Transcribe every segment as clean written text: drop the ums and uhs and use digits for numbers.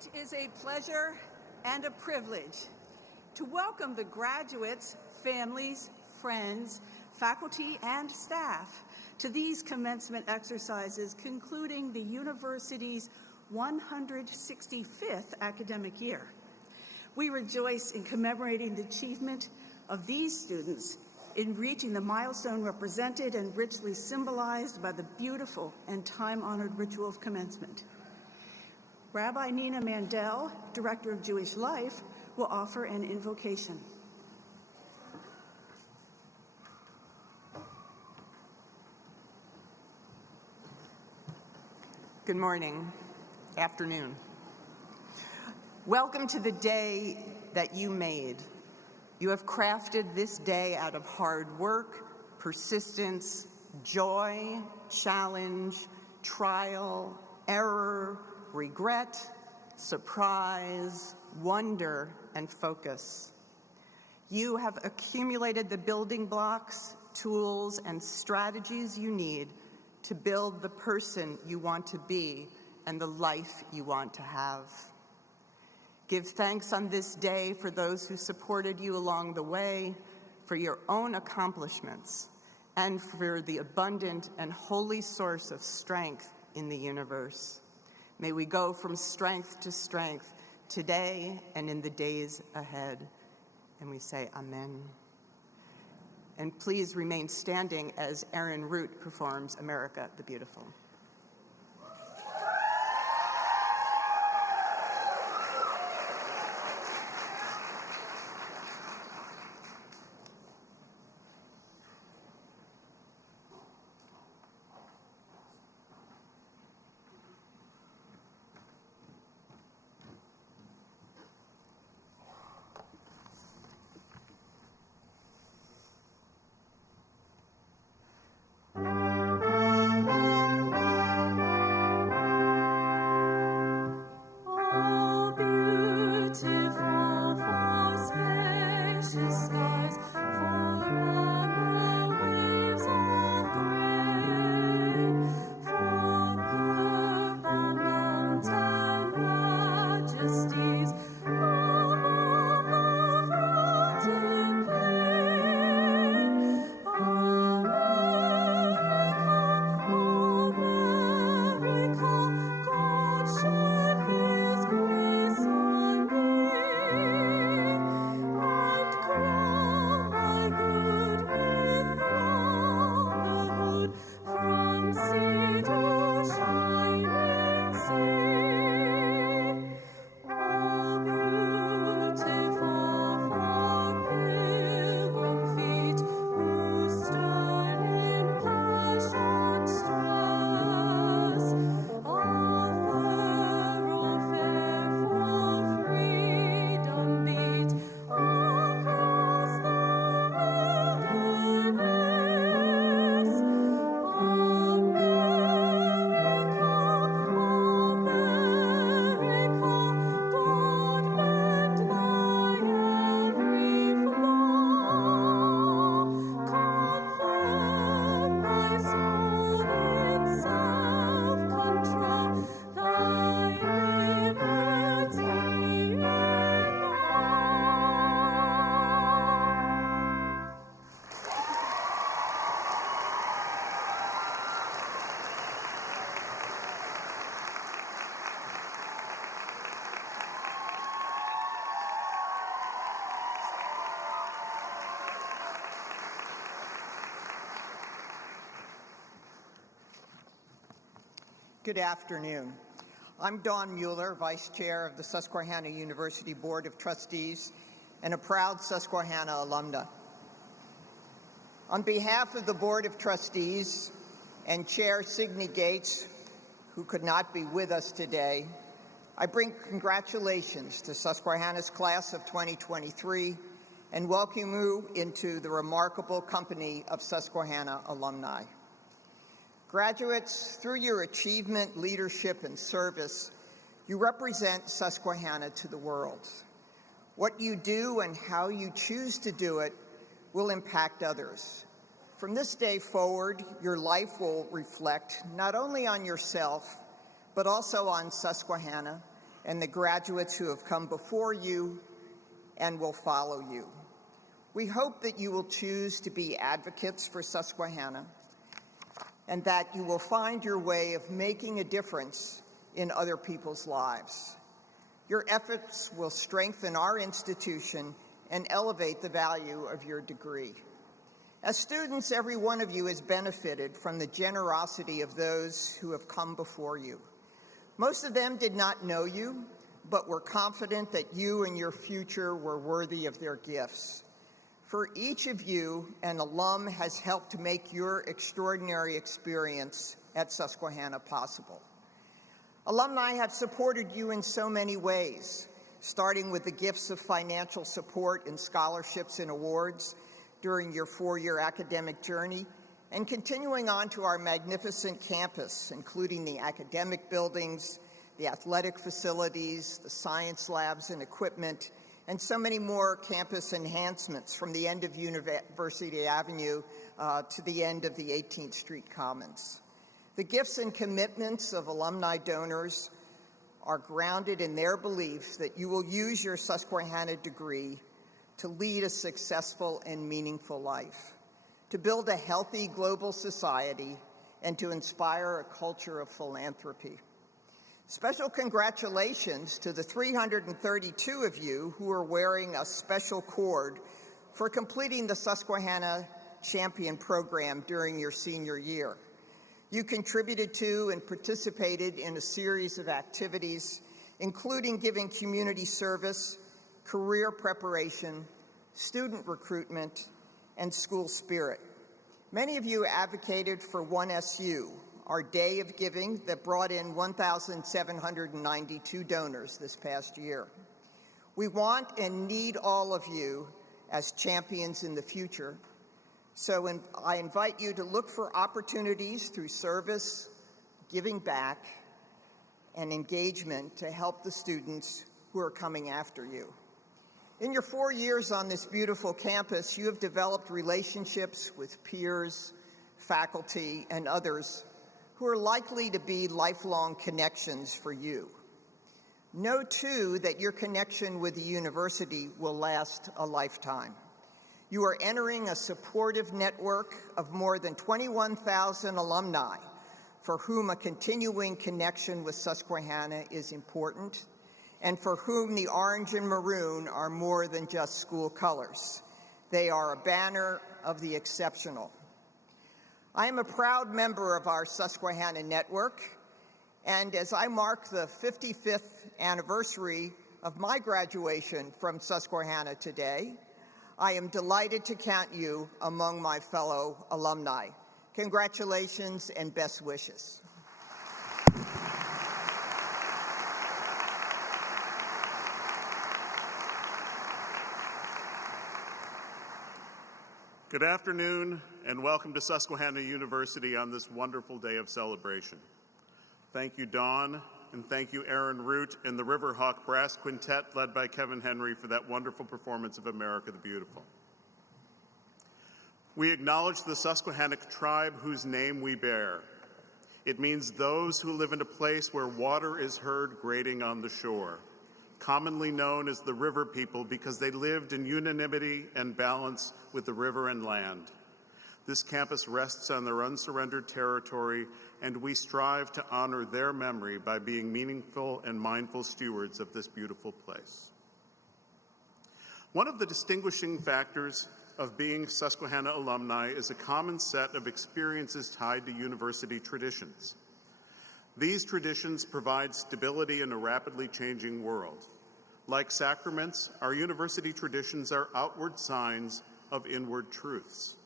It is a pleasure and a privilege to welcome the graduates, families, friends, faculty, and staff to these commencement exercises concluding the university's 165th academic year. We rejoice in commemorating the achievement of these students in reaching the milestone represented and richly symbolized by the beautiful and time-honored ritual of commencement. Rabbi Nina Mandel, Director of Jewish Life, will offer an invocation. Good morning, afternoon. Welcome to the day that you made. You have crafted this day out of hard work, persistence, joy, challenge, trial, error, regret, surprise, wonder, and focus. You have accumulated the building blocks, tools, and strategies you need to build the person you want to be and the life you want to have. Give thanks on this day for those who supported you along the way, for your own accomplishments, and for the abundant and holy source of strength in the universe. May we go from strength to strength today and in the days ahead. And we say amen. And please remain standing as Aaron Root performs America the Beautiful. Good afternoon. I'm Dawn Mueller, Vice Chair of the Susquehanna University Board of Trustees and a proud Susquehanna alumna. On behalf of the Board of Trustees and Chair Signe Gates, who could not be with us today, I bring congratulations to Susquehanna's class of 2023 and welcome you into the remarkable company of Susquehanna alumni. Graduates, through your achievement, leadership, and service, you represent Susquehanna to the world. What you do and how you choose to do it will impact others. From this day forward, your life will reflect not only on yourself, but also on Susquehanna and the graduates who have come before you and will follow you. We hope that you will choose to be advocates for Susquehanna and that you will find your way of making a difference in other people's lives. Your efforts will strengthen our institution and elevate the value of your degree. As students, every one of you has benefited from the generosity of those who have come before you. Most of them did not know you, but were confident that you and your future were worthy of their gifts. For each of you, an alum has helped to make your extraordinary experience at Susquehanna possible. Alumni have supported you in so many ways, starting with the gifts of financial support and scholarships and awards during your four-year academic journey, and continuing on to our magnificent campus, including the academic buildings, the athletic facilities, the science labs and equipment, and so many more campus enhancements from the end of University Avenue to the end of the 18th Street Commons. The gifts and commitments of alumni donors are grounded in their belief that you will use your Susquehanna degree to lead a successful and meaningful life, to build a healthy global society, and to inspire a culture of philanthropy. Special congratulations to the 332 of you who are wearing a special cord for completing the Susquehanna Champion Program during your senior year. You contributed to and participated in a series of activities, including giving community service, career preparation, student recruitment, and school spirit. Many of you advocated for 1SU, our day of giving that brought in 1,792 donors this past year. We want and need all of you as champions in the future, so I invite you to look for opportunities through service, giving back, and engagement to help the students who are coming after you. In your 4 years on this beautiful campus, you have developed relationships with peers, faculty, and others who are likely to be lifelong connections for you. Know, too, that your connection with the university will last a lifetime. You are entering a supportive network of more than 21,000 alumni for whom a continuing connection with Susquehanna is important, and for whom the orange and maroon are more than just school colors. They are a banner of the exceptional. I am a proud member of our Susquehanna network, and as I mark the 55th anniversary of my graduation from Susquehanna today, I am delighted to count you among my fellow alumni. Congratulations and best wishes. Good afternoon, and welcome to Susquehanna University on this wonderful day of celebration. Thank you, Dawn, and thank you, Aaron Root and the Riverhawk Brass Quintet, led by Kevin Henry, for that wonderful performance of America the Beautiful. We acknowledge the Susquehanna tribe whose name we bear. It means those who live in a place where water is heard grating on the shore, commonly known as the river people because they lived in unanimity and balance with the river and land. This campus rests on their unsurrendered territory, and we strive to honor their memory by being meaningful and mindful stewards of this beautiful place. One of the distinguishing factors of being Susquehanna alumni is a common set of experiences tied to university traditions. These traditions provide stability in a rapidly changing world. Like sacraments, our university traditions are outward signs of inward truths.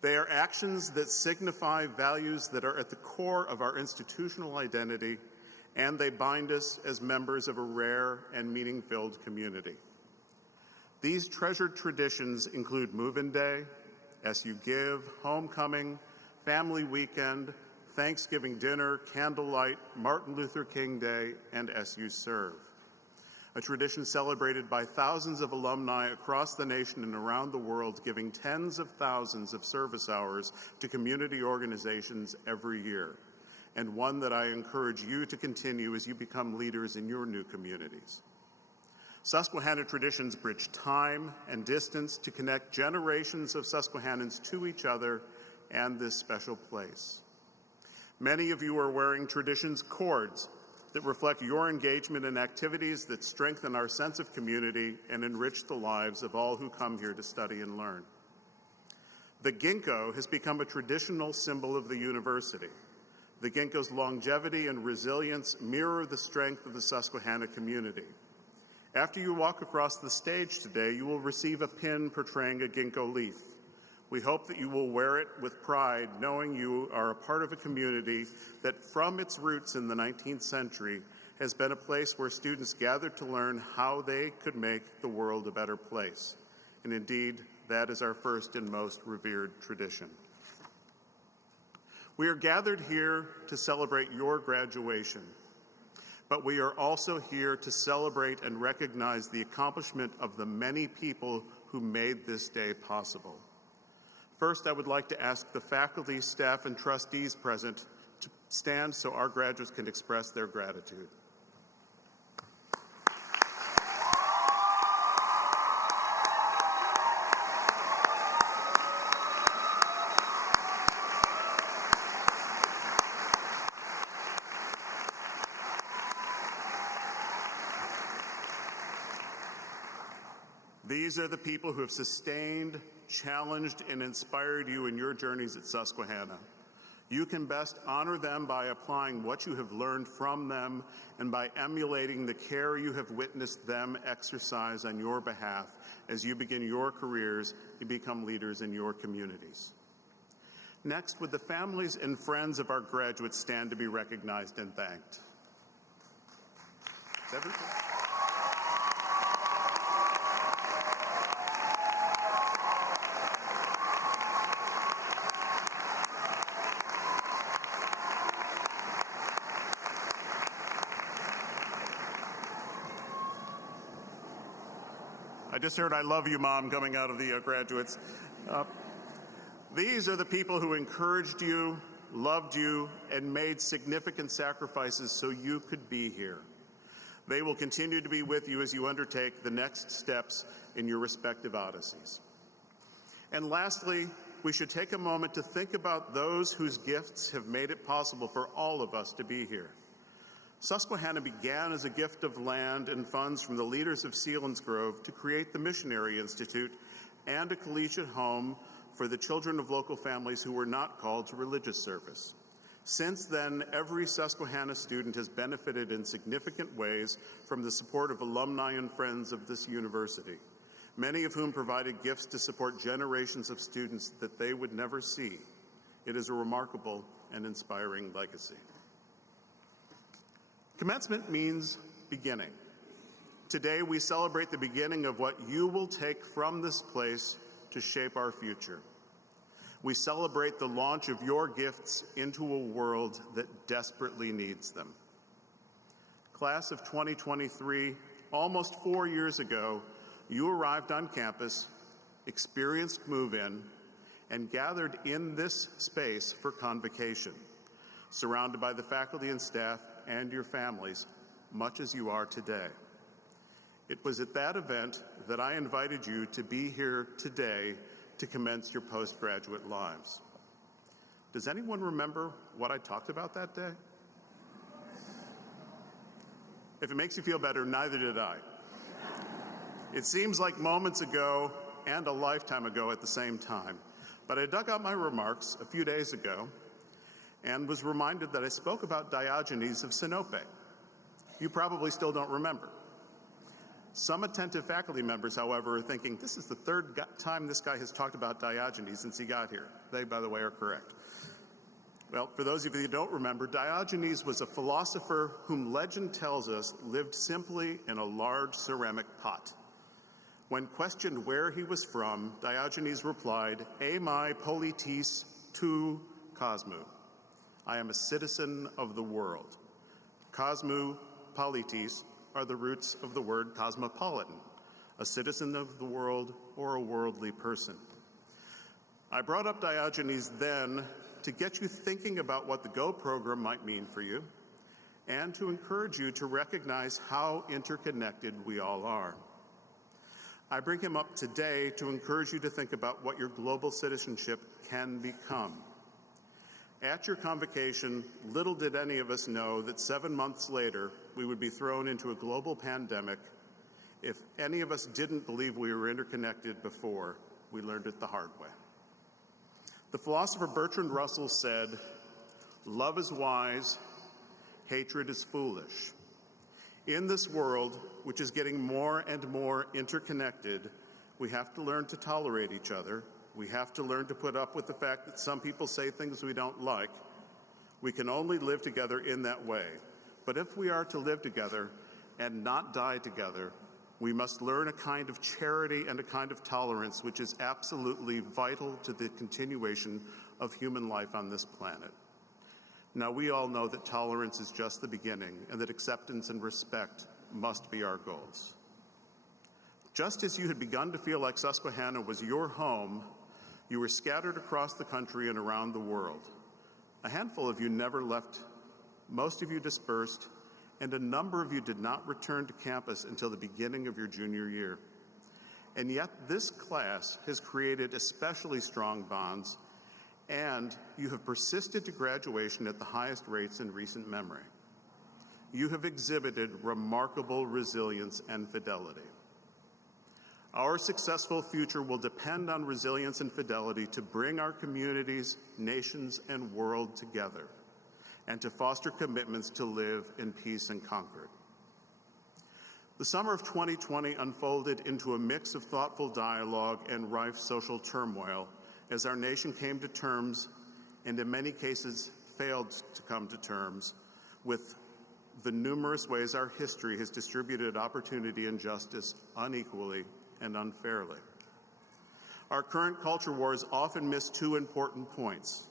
They are actions that signify values that are at the core of our institutional identity, and they bind us as members of a rare and meaning-filled community. These treasured traditions include Move-In Day, SU Give, Homecoming, Family Weekend, Thanksgiving Dinner, Candlelight, Martin Luther King Day, and SU Serve. A tradition celebrated by thousands of alumni across the nation and around the world, giving tens of thousands of service hours to community organizations every year, and one that I encourage you to continue as you become leaders in your new communities. Susquehanna traditions bridge time and distance to connect generations of Susquehannans to each other and this special place. Many of you are wearing traditions cords that reflect your engagement in activities that strengthen our sense of community and enrich the lives of all who come here to study and learn. The ginkgo has become a traditional symbol of the university. The ginkgo's longevity and resilience mirror the strength of the Susquehanna community. After you walk across the stage today, you will receive a pin portraying a ginkgo leaf. We hope that you will wear it with pride, knowing you are a part of a community that, from its roots in the 19th century, has been a place where students gathered to learn how they could make the world a better place. And indeed, that is our first and most revered tradition. We are gathered here to celebrate your graduation, but we are also here to celebrate and recognize the accomplishment of the many people who made this day possible. First, I would like to ask the faculty, staff, and trustees present to stand so our graduates can express their gratitude. These are the people who have sustained, challenged, and inspired you in your journeys at Susquehanna. You can best honor them by applying what you have learned from them and by emulating the care you have witnessed them exercise on your behalf as you begin your careers and become leaders in your communities. Next, would the families and friends of our graduates stand to be recognized and thanked? Is everything? I just heard "I love you, Mom" coming out of the graduates. These are the people who encouraged you, loved you, and made significant sacrifices so you could be here. They will continue to be with you as you undertake the next steps in your respective odysseys. And lastly, we should take a moment to think about those whose gifts have made it possible for all of us to be here. Susquehanna began as a gift of land and funds from the leaders of Selinsgrove to create the Missionary Institute and a collegiate home for the children of local families who were not called to religious service. Since then, every Susquehanna student has benefited in significant ways from the support of alumni and friends of this university, many of whom provided gifts to support generations of students that they would never see. It is a remarkable and inspiring legacy. Commencement means beginning. Today, we celebrate the beginning of what you will take from this place to shape our future. We celebrate the launch of your gifts into a world that desperately needs them. Class of 2023, almost 4 years ago, you arrived on campus, experienced move-in, and gathered in this space for convocation, surrounded by the faculty and staff and your families, much as you are today. It was at that event that I invited you to be here today to commence your postgraduate lives. Does anyone remember what I talked about that day? If it makes you feel better, neither did I. It seems like moments ago and a lifetime ago at the same time, but I dug out my remarks a few days ago, and was reminded that I spoke about Diogenes of Sinope. You probably still don't remember. Some attentive faculty members, however, are thinking, this is the third time this guy has talked about Diogenes since he got here. They, by the way, are correct. Well, for those of you who don't remember, Diogenes was a philosopher whom legend tells us lived simply in a large ceramic pot. When questioned where he was from, Diogenes replied, "Amai politis tou kosmou." I am a citizen of the world. Kosmou, politis, are the roots of the word cosmopolitan, a citizen of the world or a worldly person. I brought up Diogenes then to get you thinking about what the GO program might mean for you and to encourage you to recognize how interconnected we all are. I bring him up today to encourage you to think about what your global citizenship can become. At your convocation, little did any of us know that 7 months later, we would be thrown into a global pandemic. If any of us didn't believe we were interconnected before, we learned it the hard way. The philosopher Bertrand Russell said, "Love is wise, hatred is foolish." In this world, which is getting more and more interconnected, we have to learn to tolerate each other. We have to learn to put up with the fact that some people say things we don't like. We can only live together in that way. But if we are to live together and not die together, we must learn a kind of charity and a kind of tolerance which is absolutely vital to the continuation of human life on this planet. Now, we all know that tolerance is just the beginning and that acceptance and respect must be our goals. Just as you had begun to feel like Susquehanna was your home, you were scattered across the country and around the world. A handful of you never left, most of you dispersed, and a number of you did not return to campus until the beginning of your junior year. And yet this class has created especially strong bonds, and you have persisted to graduation at the highest rates in recent memory. You have exhibited remarkable resilience and fidelity. Our successful future will depend on resilience and fidelity to bring our communities, nations, and world together, and to foster commitments to live in peace and concord. The summer of 2020 unfolded into a mix of thoughtful dialogue and rife social turmoil as our nation came to terms, and in many cases failed to come to terms, with the numerous ways our history has distributed opportunity and justice unequally and unfairly. Our current culture wars often miss two important points.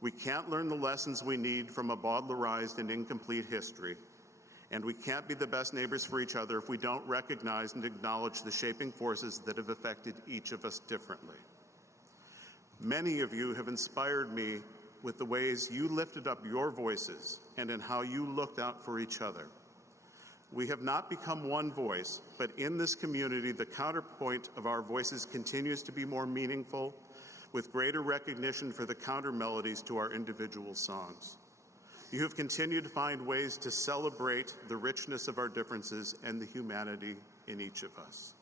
We can't learn the lessons we need from a bowdlerized and incomplete history, and we can't be the best neighbors for each other if we don't recognize and acknowledge the shaping forces that have affected each of us differently. Many of you have inspired me with the ways you lifted up your voices and in how you looked out for each other. We have not become one voice, but in this community, the counterpoint of our voices continues to be more meaningful, with greater recognition for the counter melodies to our individual songs. You have continued to find ways to celebrate the richness of our differences and the humanity in each of us.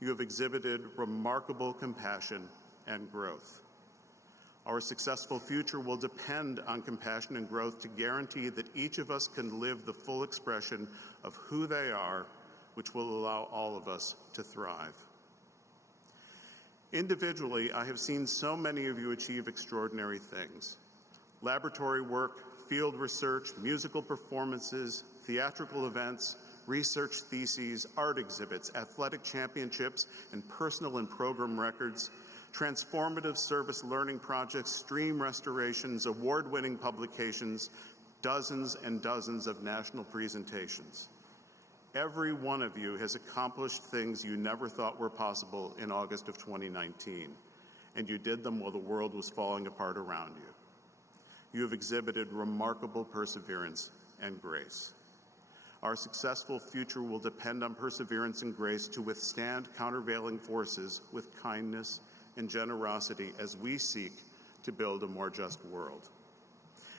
You have exhibited remarkable compassion and growth. Our successful future will depend on compassion and growth to guarantee that each of us can live the full expression of who they are, which will allow all of us to thrive. Individually, I have seen so many of you achieve extraordinary things. Laboratory work, field research, musical performances, theatrical events, research theses, art exhibits, athletic championships, and personal and program records, transformative service learning projects, stream restorations, award-winning publications, dozens and dozens of national presentations. Every one of you has accomplished things you never thought were possible in August of 2019, and you did them while the world was falling apart around you. You have exhibited remarkable perseverance and grace. Our successful future will depend on perseverance and grace to withstand countervailing forces with kindness and generosity as we seek to build a more just world.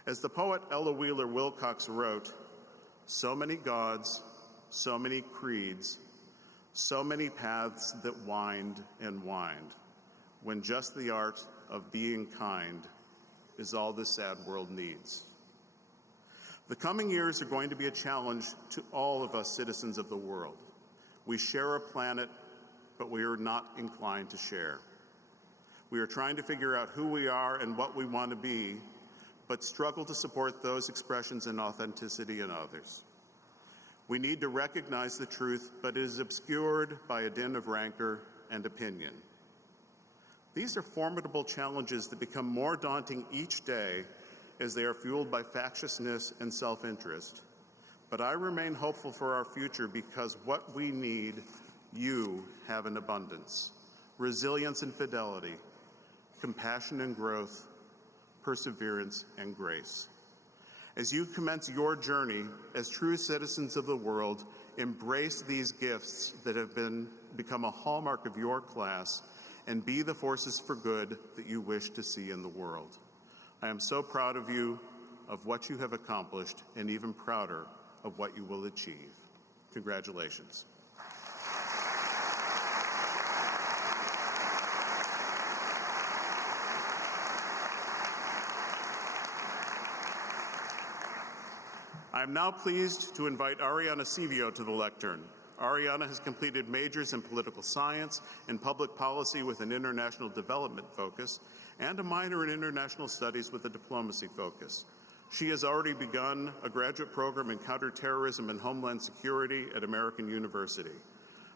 As the poet Ella Wheeler Wilcox wrote, "So many gods, so many creeds, so many paths that wind and wind, when just the art of being kind is all this sad world needs. The coming years are going to be a challenge to all of us citizens of the world. We share a planet, but we are not inclined to share. We are trying to figure out who we are and what we want to be, but struggle to support those expressions and authenticity in others. We need to recognize the truth, but it is obscured by a din of rancor and opinion. These are formidable challenges that become more daunting each day as they are fueled by factiousness and self-interest. But I remain hopeful for our future because what we need, you have in abundance: resilience and fidelity, compassion and growth, perseverance and grace. As you commence your journey as true citizens of the world, embrace these gifts that have become a hallmark of your class and be the forces for good that you wish to see in the world. I am so proud of you, of what you have accomplished, and even prouder of what you will achieve. Congratulations. I am now pleased to invite Ariana Sevio to the lectern. Ariana has completed majors in political science and public policy with an international development focus and a minor in international studies with a diplomacy focus. She has already begun a graduate program in counterterrorism and homeland security at American University.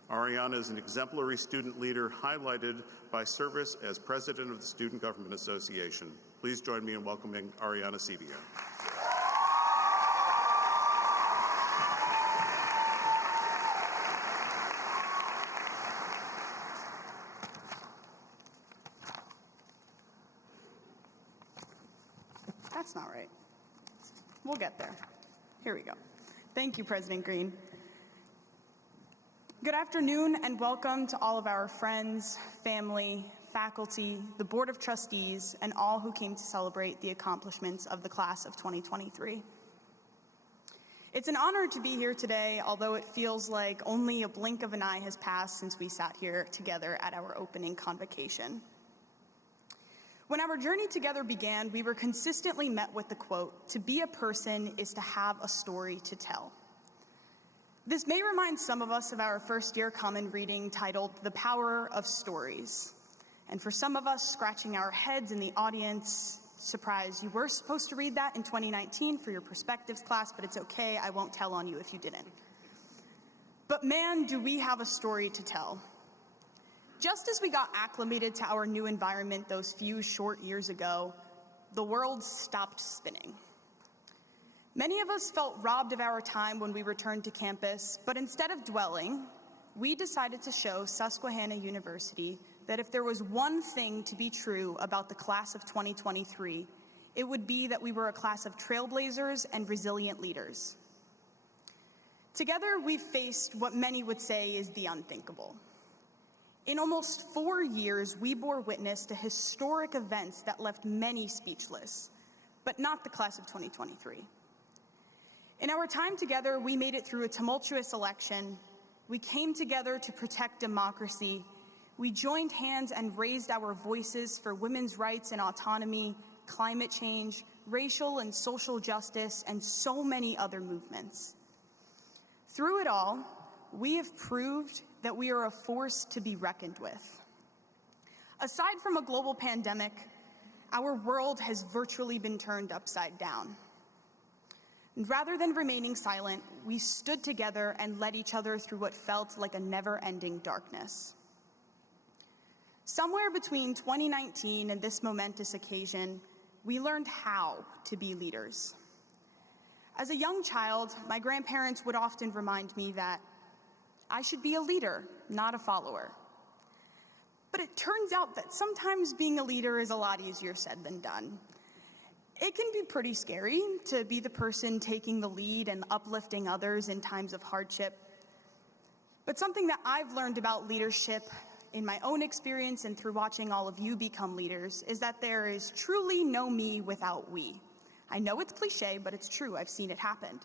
Ariana is an exemplary student leader highlighted by service as president of the Student Government Association. Please join me in welcoming Ariana Sevio. That's not right. We'll get there. Here we go. Thank you, President Green. Good afternoon and welcome to all of our friends, family, faculty, the Board of Trustees, and all who came to celebrate the accomplishments of the class of 2023. It's an honor to be here today, although it feels like only a blink of an eye has passed since we sat here together at our opening convocation. When our journey together began, we were consistently met with the quote, "To be a person is to have a story to tell." This may remind some of us of our first year common reading titled "The Power of Stories." And for some of us scratching our heads in the audience, surprise, you were supposed to read that in 2019 for your perspectives class, but it's okay, I won't tell on you if you didn't. But man, do we have a story to tell. Just as we got acclimated to our new environment those few short years ago, the world stopped spinning. Many of us felt robbed of our time when we returned to campus, but instead of dwelling, we decided to show Susquehanna University that if there was one thing to be true about the class of 2023, it would be that we were a class of trailblazers and resilient leaders. Together, we've faced what many would say is the unthinkable. In almost 4 years, we bore witness to historic events that left many speechless, but not the class of 2023. In our time together, we made it through a tumultuous election. We came together to protect democracy. We joined hands and raised our voices for women's rights and autonomy, climate change, racial and social justice, and so many other movements. Through it all, we have proved that we are a force to be reckoned with. Aside from a global pandemic, our world has virtually been turned upside down. And rather than remaining silent, we stood together and led each other through what felt like a never-ending darkness. Somewhere between 2019 and this momentous occasion, we learned how to be leaders. As a young child, my grandparents would often remind me that I should be a leader, not a follower. But it turns out that sometimes being a leader is a lot easier said than done. It can be pretty scary to be the person taking the lead and uplifting others in times of hardship. But something that I've learned about leadership in my own experience and through watching all of you become leaders is that there is truly no me without we. I know it's cliche, but it's true. I've seen it happen.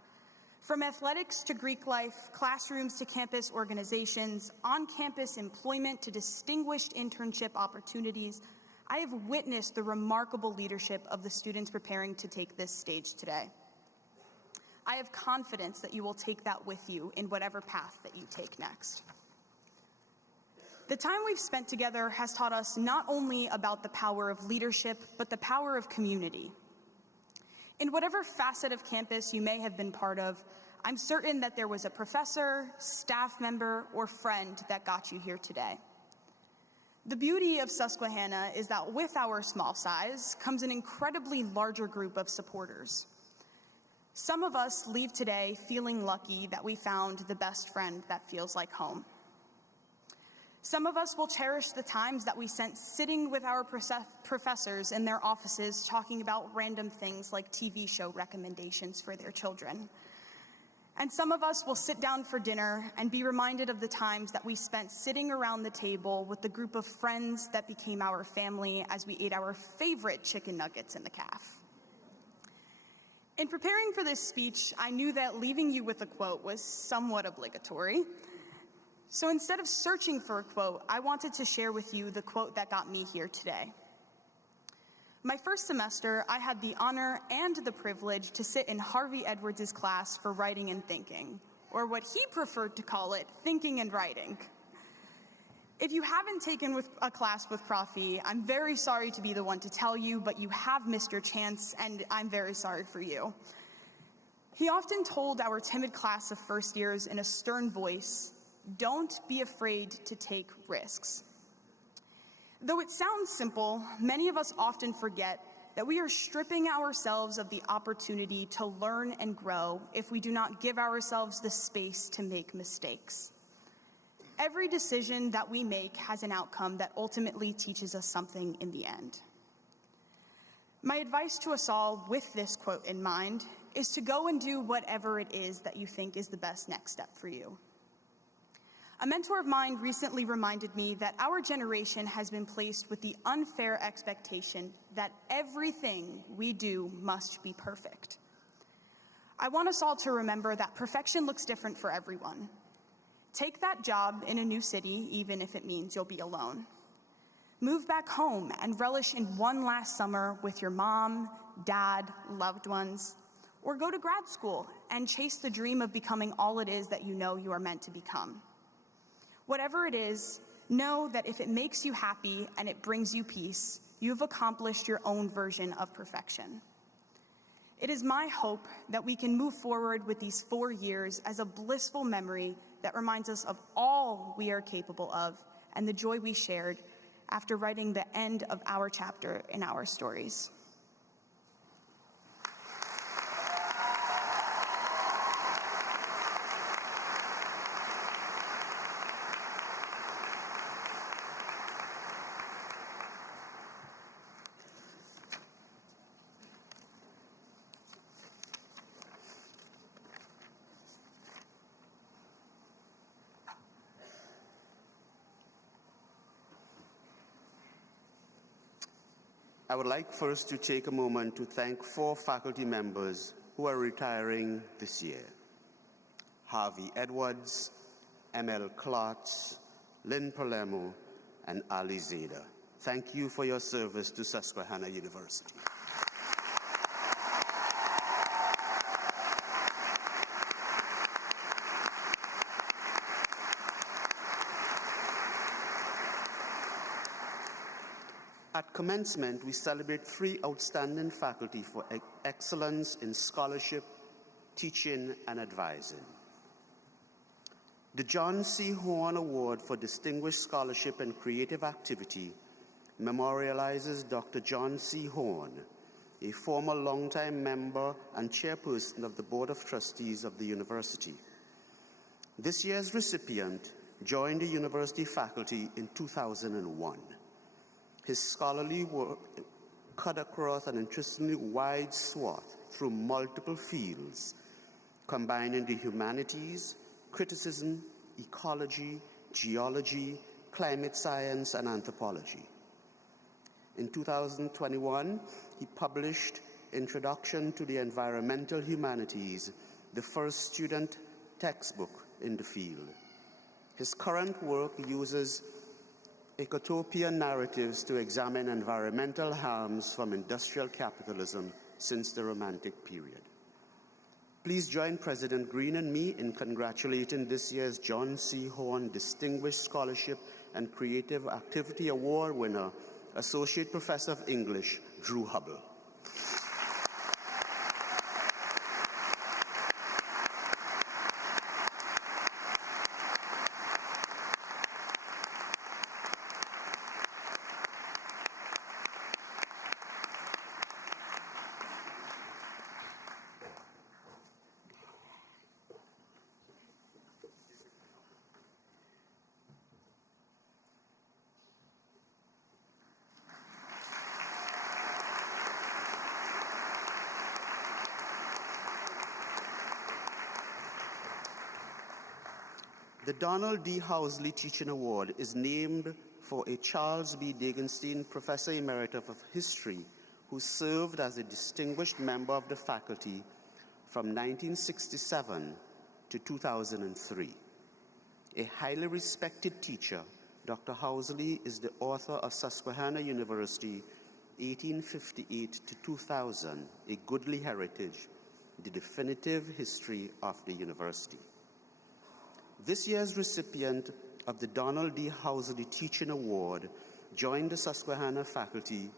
From athletics to Greek life, classrooms to campus organizations, on-campus employment to distinguished internship opportunities, I have witnessed the remarkable leadership of the students preparing to take this stage today. I have confidence that you will take that with you in whatever path that you take next. The time we've spent together has taught us not only about the power of leadership, but the power of community. In whatever facet of campus you may have been part of, I'm certain that there was a professor, staff member, or friend that got you here today. The beauty of Susquehanna is that with our small size comes an incredibly larger group of supporters. Some of us leave today feeling lucky that we found the best friend that feels like home. Some of us will cherish the times that we spent sitting with our professors in their offices talking about random things like TV show recommendations for their children. And some of us will sit down for dinner and be reminded of the times that we spent sitting around the table with the group of friends that became our family as we ate our favorite chicken nuggets in the caf. In preparing for this speech, I knew that leaving you with a quote was somewhat obligatory. So instead of searching for a quote, I wanted to share with you the quote that got me here today. My first semester, I had the honor and the privilege to sit in Harvey Edwards' class for writing and thinking, or what he preferred to call it, thinking and writing. If you haven't taken a class with Profi, I'm very sorry to be the one to tell you, but you have missed your chance, and I'm very sorry for you. He often told our timid class of first years in a stern voice, "Don't be afraid to take risks." Though it sounds simple, many of us often forget that we are stripping ourselves of the opportunity to learn and grow if we do not give ourselves the space to make mistakes. Every decision that we make has an outcome that ultimately teaches us something in the end. My advice to us all with this quote in mind is to go and do whatever it is that you think is the best next step for you. A mentor of mine recently reminded me that our generation has been placed with the unfair expectation that everything we do must be perfect. I want us all to remember that perfection looks different for everyone. Take that job in a new city, even if it means you'll be alone. Move back home and relish in one last summer with your mom, dad, loved ones, or go to grad school and chase the dream of becoming all it is that you know you are meant to become. Whatever it is, know that if it makes you happy and it brings you peace, you've accomplished your own version of perfection. It is my hope that we can move forward with these 4 years as a blissful memory that reminds us of all we are capable of and the joy we shared after writing the end of our chapter in our stories. I would like first to take a moment to thank 4 faculty members who are retiring this year: Harvey Edwards, ML Klotz, Lynn Palermo, and Ali Zeda. Thank you for your service to Susquehanna University. At Commencement, we celebrate 3 outstanding faculty for excellence in scholarship, teaching, and advising. The John C. Horn Award for Distinguished Scholarship and Creative Activity memorializes Dr. John C. Horn, a former longtime member and chairperson of the Board of Trustees of the university. This year's recipient joined the university faculty in 2001. His scholarly work cut across an interestingly wide swath through multiple fields, combining the humanities, criticism, ecology, geology, climate science, and anthropology. In 2021, he published Introduction to the Environmental Humanities, the first student textbook in the field. His current work uses Ecotopian narratives to examine environmental harms from industrial capitalism since the Romantic period. Please join President Green and me in congratulating this year's John C. Horn Distinguished Scholarship and Creative Activity Award winner, Associate Professor of English, Drew Hubble. The Donald D. Housley Teaching Award is named for a Charles B. Dagenstein Professor Emeritus of History who served as a distinguished member of the faculty from 1967 to 2003. A highly respected teacher, Dr. Housley is the author of Susquehanna University, 1858 to 2000, A Goodly Heritage, the definitive history of the university. This year's recipient of the Donald D. Housley Teaching Award joined the Susquehanna faculty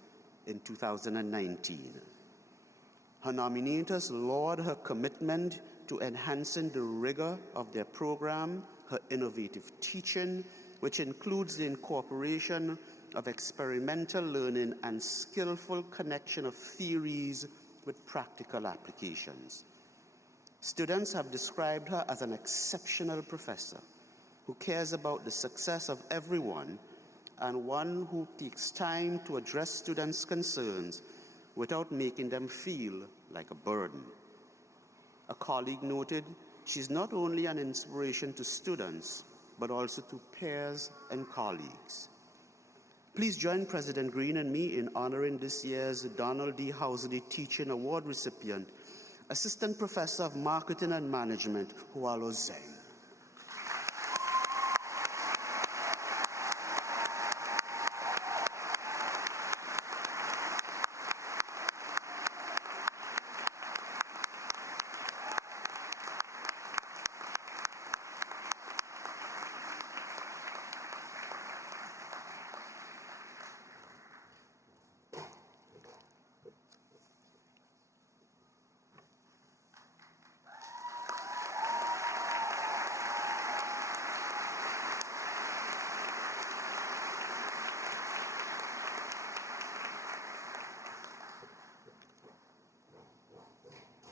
in 2019. Her nominators laud her commitment to enhancing the rigor of their program, her innovative teaching, which includes the incorporation of experimental learning and skillful connection of theories with practical applications. Students have described her as an exceptional professor who cares about the success of everyone and one who takes time to address students' concerns without making them feel like a burden. A colleague noted, she's not only an inspiration to students, but also to peers and colleagues. Please join President Green and me in honoring this year's Donald D. Housley Teaching Award recipient, Assistant Professor of Marketing and Management, Hualo Zeng.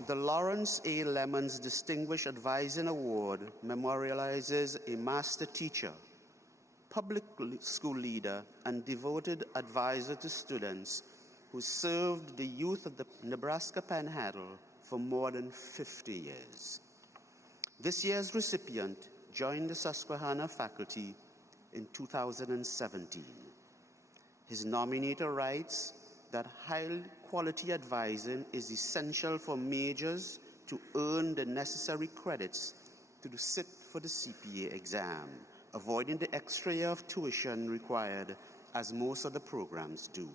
The Lawrence A. Lemons Distinguished Advising Award memorializes a master teacher, public school leader, and devoted advisor to students who served the youth of the Nebraska Panhandle for more than 50 years. This year's recipient joined the Susquehanna faculty in 2017. His nominator writes that high-quality advising is essential for majors to earn the necessary credits to sit for the CPA exam, avoiding the extra year of tuition required as most of the programs do.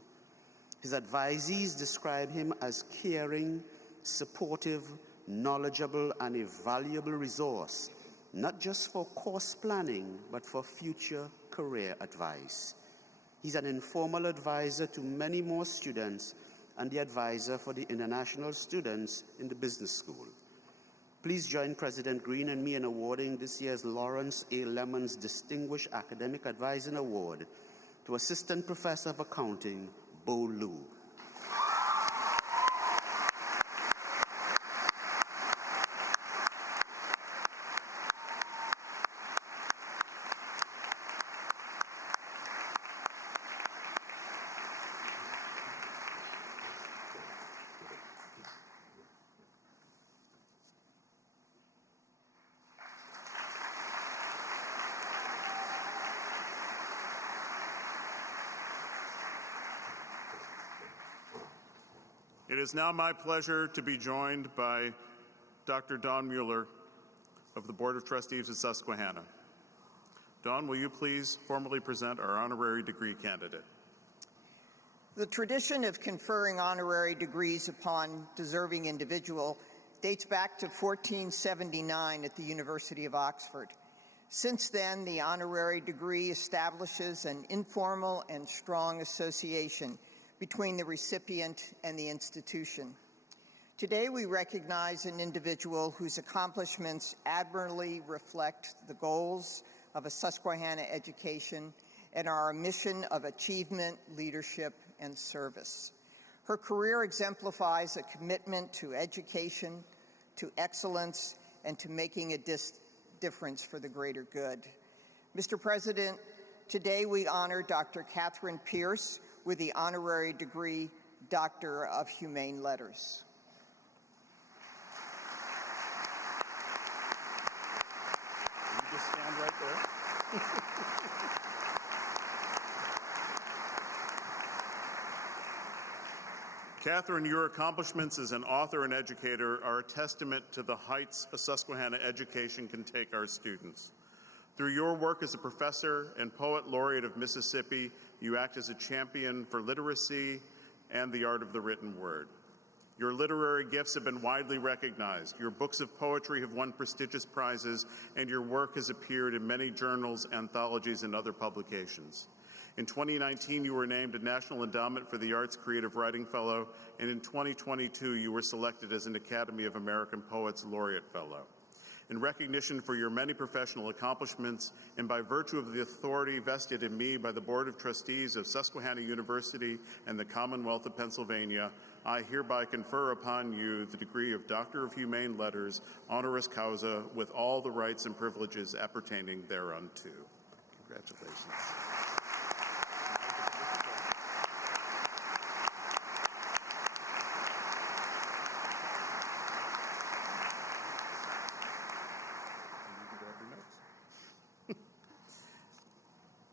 His advisees describe him as caring, supportive, knowledgeable, and a valuable resource, not just for course planning, but for future career advice. He's an informal advisor to many more students and the advisor for the international students in the business school. Please join President Green and me in awarding this year's Lawrence A. Lemons Distinguished Academic Advising Award to Assistant Professor of Accounting, Bo Liu. It is now my pleasure to be joined by Dr. Don Mueller of the Board of Trustees of Susquehanna. Dawn, will you please formally present our honorary degree candidate? The tradition of conferring honorary degrees upon deserving individual dates back to 1479 at the University of Oxford. Since then, the honorary degree establishes an informal and strong association between the recipient and the institution. Today, we recognize an individual whose accomplishments admirably reflect the goals of a Susquehanna education and our mission of achievement, leadership, and service. Her career exemplifies a commitment to education, to excellence, and to making a difference for the greater good. Mr. President, today we honor Dr. Catherine Pierce with the honorary degree Doctor of Humane Letters. You just stand right there. Catherine, your accomplishments as an author and educator are a testament to the heights a Susquehanna education can take our students. Through your work as a professor and poet laureate of Mississippi, you act as a champion for literacy and the art of the written word. Your literary gifts have been widely recognized. Your books of poetry have won prestigious prizes, and your work has appeared in many journals, anthologies, and other publications. In 2019, you were named a National Endowment for the Arts Creative Writing Fellow, and in 2022, you were selected as an Academy of American Poets Laureate Fellow. In recognition for your many professional accomplishments, and by virtue of the authority vested in me by the Board of Trustees of Susquehanna University and the Commonwealth of Pennsylvania, I hereby confer upon you the degree of Doctor of Humane Letters, honoris causa, with all the rights and privileges appertaining thereunto. Congratulations.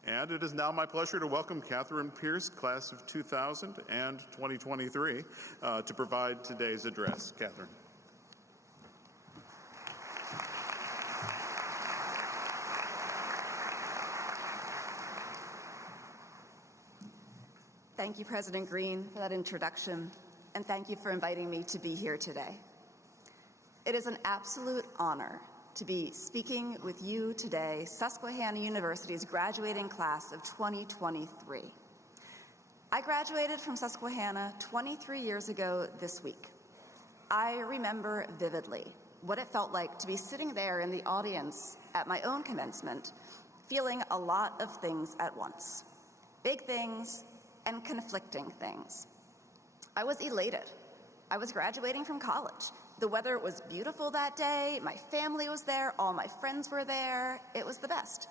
And it is now my pleasure to welcome Catherine Pierce, class of 2000 and 2023, to provide today's address. Catherine. Thank you, President Green, for that introduction, and thank you for inviting me to be here today. It is an absolute honor to be speaking with you today, Susquehanna University's graduating class of 2023. I graduated from Susquehanna 23 years ago this week. I remember vividly what it felt like to be sitting there in the audience at my own commencement, feeling a lot of things at once, big things and conflicting things. I was elated. I was graduating from college. The weather was beautiful that day, my family was there, all my friends were there, it was the best.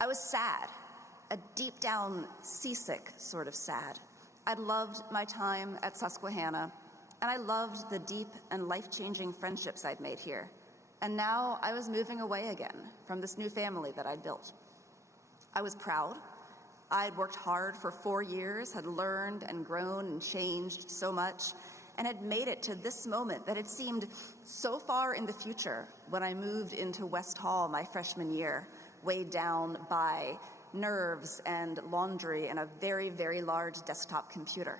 I was sad, a deep down seasick sort of sad. I loved my time at Susquehanna, and I loved the deep and life-changing friendships I'd made here. And now I was moving away again from this new family that I'd built. I was proud. I'd worked hard for 4 years, had learned and grown and changed so much, and had made it to this moment that had seemed so far in the future when I moved into West Hall my freshman year, weighed down by nerves and laundry and a very, very large desktop computer.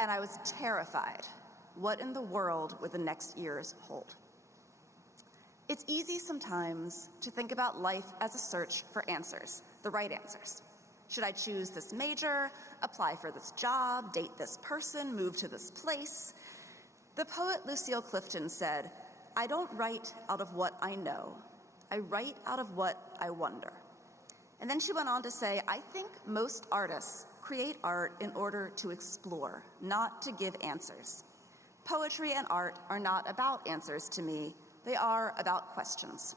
And I was terrified. What in the world would the next years hold? It's easy sometimes to think about life as a search for answers, the right answers. Should I choose this major, apply for this job, date this person, move to this place? The poet Lucille Clifton said, "I don't write out of what I know. I write out of what I wonder." And then she went on to say, "I think most artists create art in order to explore, not to give answers. Poetry and art are not about answers to me. They are about questions."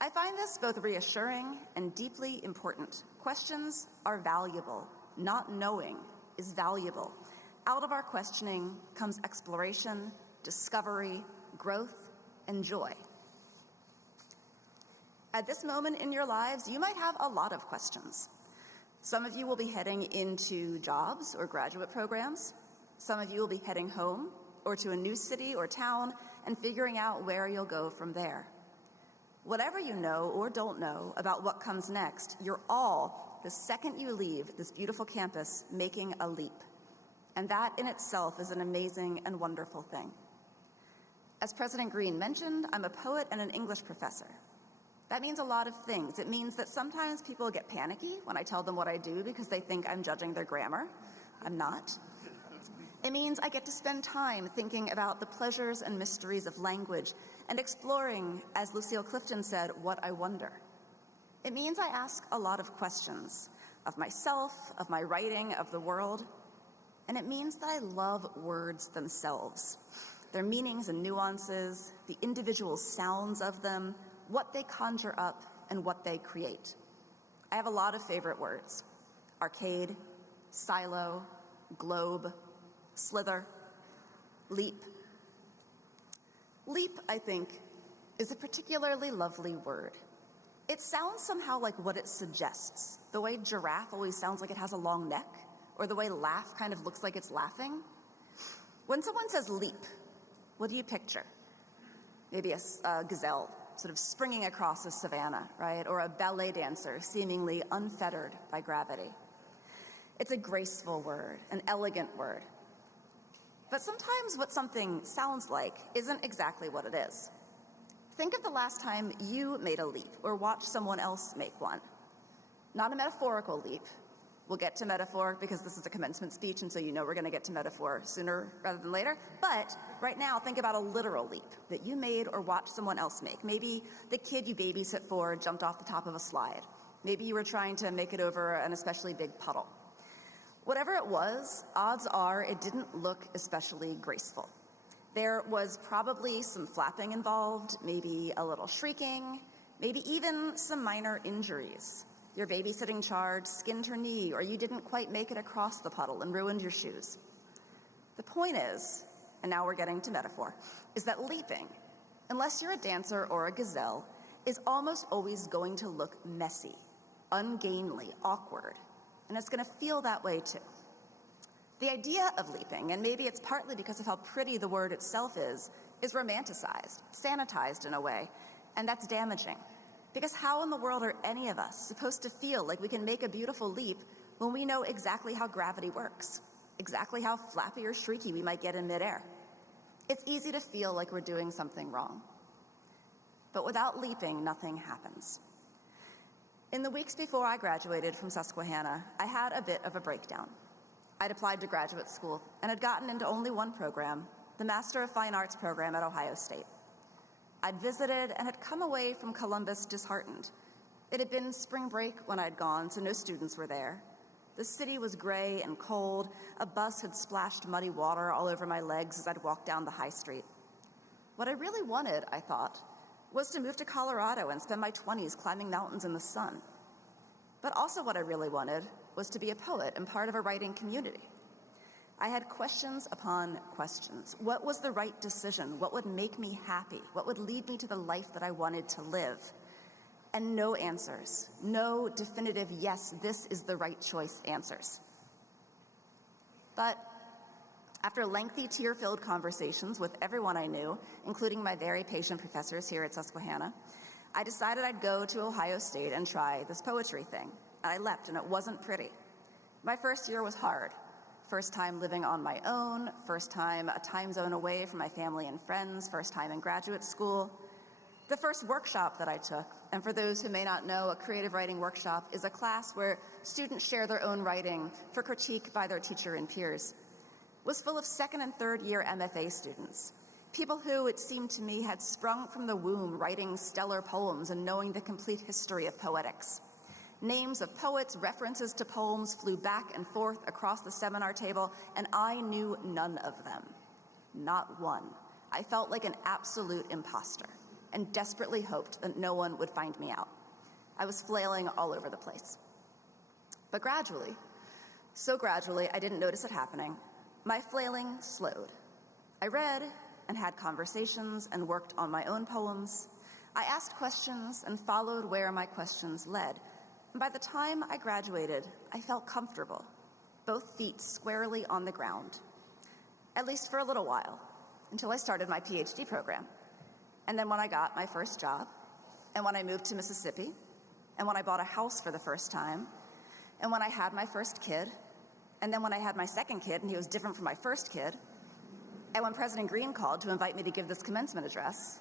I find this both reassuring and deeply important. Questions are valuable. Not knowing is valuable. Out of our questioning comes exploration, discovery, growth, and joy. At this moment in your lives, you might have a lot of questions. Some of you will be heading into jobs or graduate programs. Some of you will be heading home or to a new city or town and figuring out where you'll go from there. Whatever you know or don't know about what comes next, you're all, the second you leave this beautiful campus, making a leap. And that in itself is an amazing and wonderful thing. As President Green mentioned, I'm a poet and an English professor. That means a lot of things. It means that sometimes people get panicky when I tell them what I do because they think I'm judging their grammar. I'm not. It means I get to spend time thinking about the pleasures and mysteries of language and exploring, as Lucille Clifton said, what I wonder. It means I ask a lot of questions of myself, of my writing, of the world. And it means that I love words themselves, their meanings and nuances, the individual sounds of them, what they conjure up, and what they create. I have a lot of favorite words: arcade, silo, globe, slither, leap. Leap, I think, is a particularly lovely word. It sounds somehow like what it suggests, the way giraffe always sounds like it has a long neck, or the way laugh kind of looks like it's laughing. When someone says leap, what do you picture? Maybe a gazelle sort of springing across a savanna, right? Or a ballet dancer seemingly unfettered by gravity. It's a graceful word, an elegant word. But sometimes what something sounds like isn't exactly what it is. Think of the last time you made a leap or watched someone else make one. Not a metaphorical leap. We'll get to metaphor because this is a commencement speech, and so you know we're going to get to metaphor sooner rather than later. But right now, think about a literal leap that you made or watched someone else make. Maybe the kid you babysit for jumped off the top of a slide. Maybe you were trying to make it over an especially big puddle. Whatever it was, odds are it didn't look especially graceful. There was probably some flapping involved, maybe a little shrieking, maybe even some minor injuries. Your babysitting charge skinned her knee, or you didn't quite make it across the puddle and ruined your shoes. The point is, and now we're getting to metaphor, is that leaping, unless you're a dancer or a gazelle, is almost always going to look messy, ungainly, awkward, and it's going to feel that way too. The idea of leaping, and maybe it's partly because of how pretty the word itself is romanticized, sanitized in a way, and that's damaging. Because how in the world are any of us supposed to feel like we can make a beautiful leap when we know exactly how gravity works, exactly how flappy or shrieky we might get in midair? It's easy to feel like we're doing something wrong. But without leaping, nothing happens. In the weeks before I graduated from Susquehanna, I had a bit of a breakdown. I'd applied to graduate school and had gotten into only one program, the Master of Fine Arts program at Ohio State. I'd visited and had come away from Columbus disheartened. It had been spring break when I'd gone, so no students were there. The city was gray and cold. A bus had splashed muddy water all over my legs as I'd walked down the high street. What I really wanted, I thought, was to move to Colorado and spend my 20s climbing mountains in the sun. But also what I really wanted was to be a poet and part of a writing community. I had questions upon questions. What was the right decision? What would make me happy? What would lead me to the life that I wanted to live? And no answers, no definitive, yes, this is the right choice answers. But after lengthy tear-filled conversations with everyone I knew, including my very patient professors here at Susquehanna, I decided I'd go to Ohio State and try this poetry thing. I leapt, and it wasn't pretty. My first year was hard. First time living on my own, first time a time zone away from my family and friends, first time in graduate school. The first workshop that I took, and for those who may not know, a creative writing workshop is a class where students share their own writing for critique by their teacher and peers, was full of second and third year MFA students, people who, it seemed to me, had sprung from the womb writing stellar poems and knowing the complete history of poetics. Names of poets, references to poems flew back and forth across the seminar table, and I knew none of them. Not one. I felt like an absolute imposter and desperately hoped that no one would find me out. I was flailing all over the place. But gradually, so gradually I didn't notice it happening, my flailing slowed. I read and had conversations and worked on my own poems. I asked questions and followed where my questions led. And by the time I graduated, I felt comfortable, both feet squarely on the ground, at least for a little while, until I started my PhD program. And then when I got my first job, and when I moved to Mississippi, and when I bought a house for the first time, and when I had my first kid, and then when I had my second kid and he was different from my first kid, and when President Green called to invite me to give this commencement address.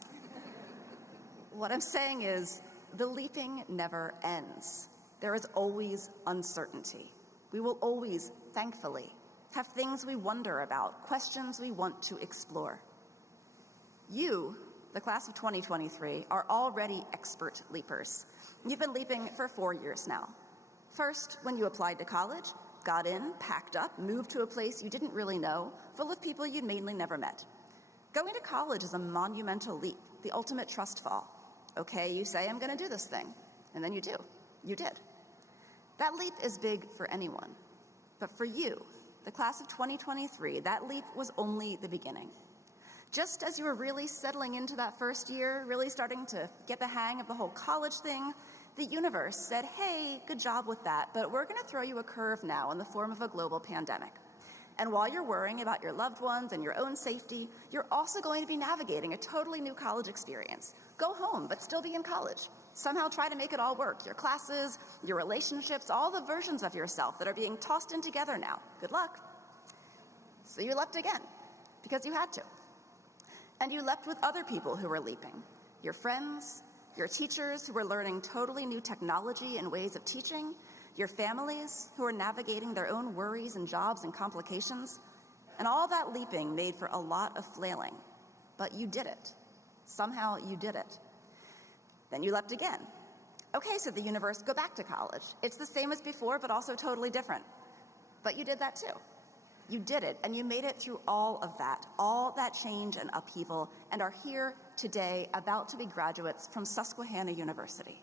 What I'm saying is, the leaping never ends. There is always uncertainty. We will always, thankfully, have things we wonder about, questions we want to explore. You, the class of 2023, are already expert leapers. You've been leaping for 4 years now. First, when you applied to college, got in, packed up, moved to a place you didn't really know, full of people you'd mainly never met. Going to college is a monumental leap, the ultimate trust fall. Okay, you say, I'm going to do this thing, and then you do. You did. That leap is big for anyone, but for you, the class of 2023, that leap was only the beginning. Just as you were really settling into that first year, really starting to get the hang of the whole college thing, the universe said, hey, good job with that, but we're going to throw you a curve now in the form of a global pandemic. And while you're worrying about your loved ones and your own safety, you're also going to be navigating a totally new college experience. Go home, but still be in college. Somehow try to make it all work. Your classes, your relationships, all the versions of yourself that are being tossed in together now. Good luck. So you leapt again, because you had to. And you leapt with other people who were leaping. Your friends, your teachers who were learning totally new technology and ways of teaching, your families who are navigating their own worries and jobs and complications, and all that leaping made for a lot of flailing. But you did it. Somehow you did it. Then you leapt again. Okay, said the universe, go back to college. It's the same as before, but also totally different. But you did that too. You did it, and you made it through all that change and upheaval, and are here today about to be graduates from Susquehanna University.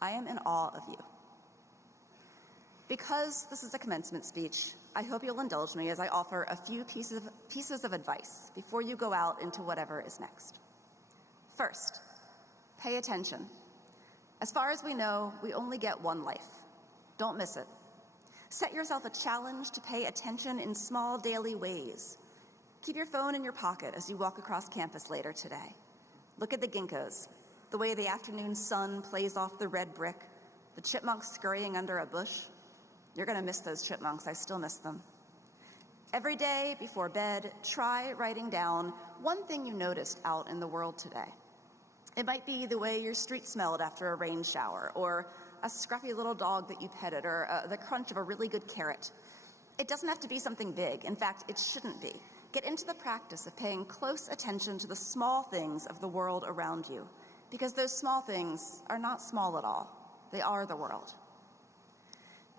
I am in awe of you. Because this is a commencement speech, I hope you'll indulge me as I offer a few pieces of advice before you go out into whatever is next. First, pay attention. As far as we know, we only get one life. Don't miss it. Set yourself a challenge to pay attention in small daily ways. Keep your phone in your pocket as you walk across campus later today. Look at the ginkgos, the way the afternoon sun plays off the red brick, the chipmunks scurrying under a bush. You're going to miss those chipmunks. I still miss them. Every day before bed, try writing down one thing you noticed out in the world today. It might be the way your street smelled after a rain shower, or a scruffy little dog that you petted, or the crunch of a really good carrot. It doesn't have to be something big. In fact, it shouldn't be. Get into the practice of paying close attention to the small things of the world around you, because those small things are not small at all. They are the world.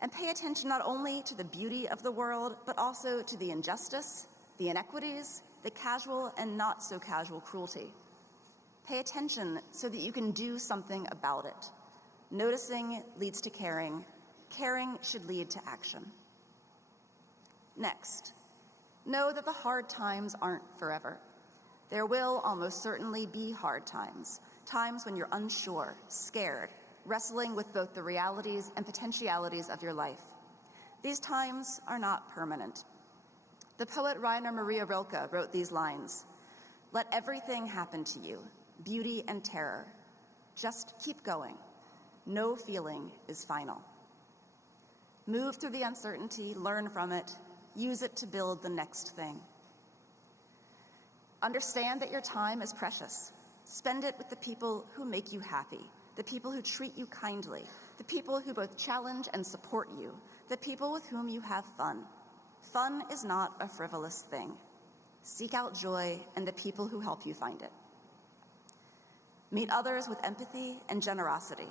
And pay attention not only to the beauty of the world, but also to the injustice, the inequities, the casual and not so casual cruelty. Pay attention so that you can do something about it. Noticing leads to caring. Caring should lead to action. Next, know that the hard times aren't forever. There will almost certainly be hard times, times when you're unsure, scared, wrestling with both the realities and potentialities of your life. These times are not permanent. The poet Rainer Maria Rilke wrote these lines: "Let everything happen to you, beauty and terror. Just keep going. No feeling is final." Move through the uncertainty, learn from it, use it to build the next thing. Understand that your time is precious. Spend it with the people who make you happy, the people who treat you kindly, the people who both challenge and support you, the people with whom you have fun. Fun is not a frivolous thing. Seek out joy and the people who help you find it. Meet others with empathy and generosity.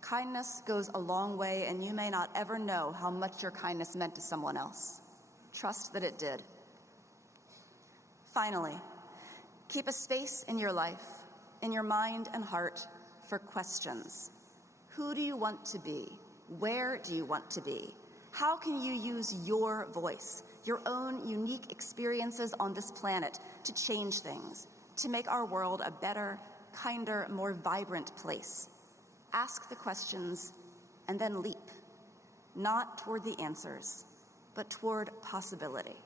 Kindness goes a long way, and you may not ever know how much your kindness meant to someone else. Trust that it did. Finally, keep a space in your life, in your mind and heart, for questions. Who do you want to be? Where do you want to be? How can you use your voice, your own unique experiences on this planet, to change things, to make our world a better, kinder, more vibrant place? Ask the questions and then leap, not toward the answers, but toward possibility.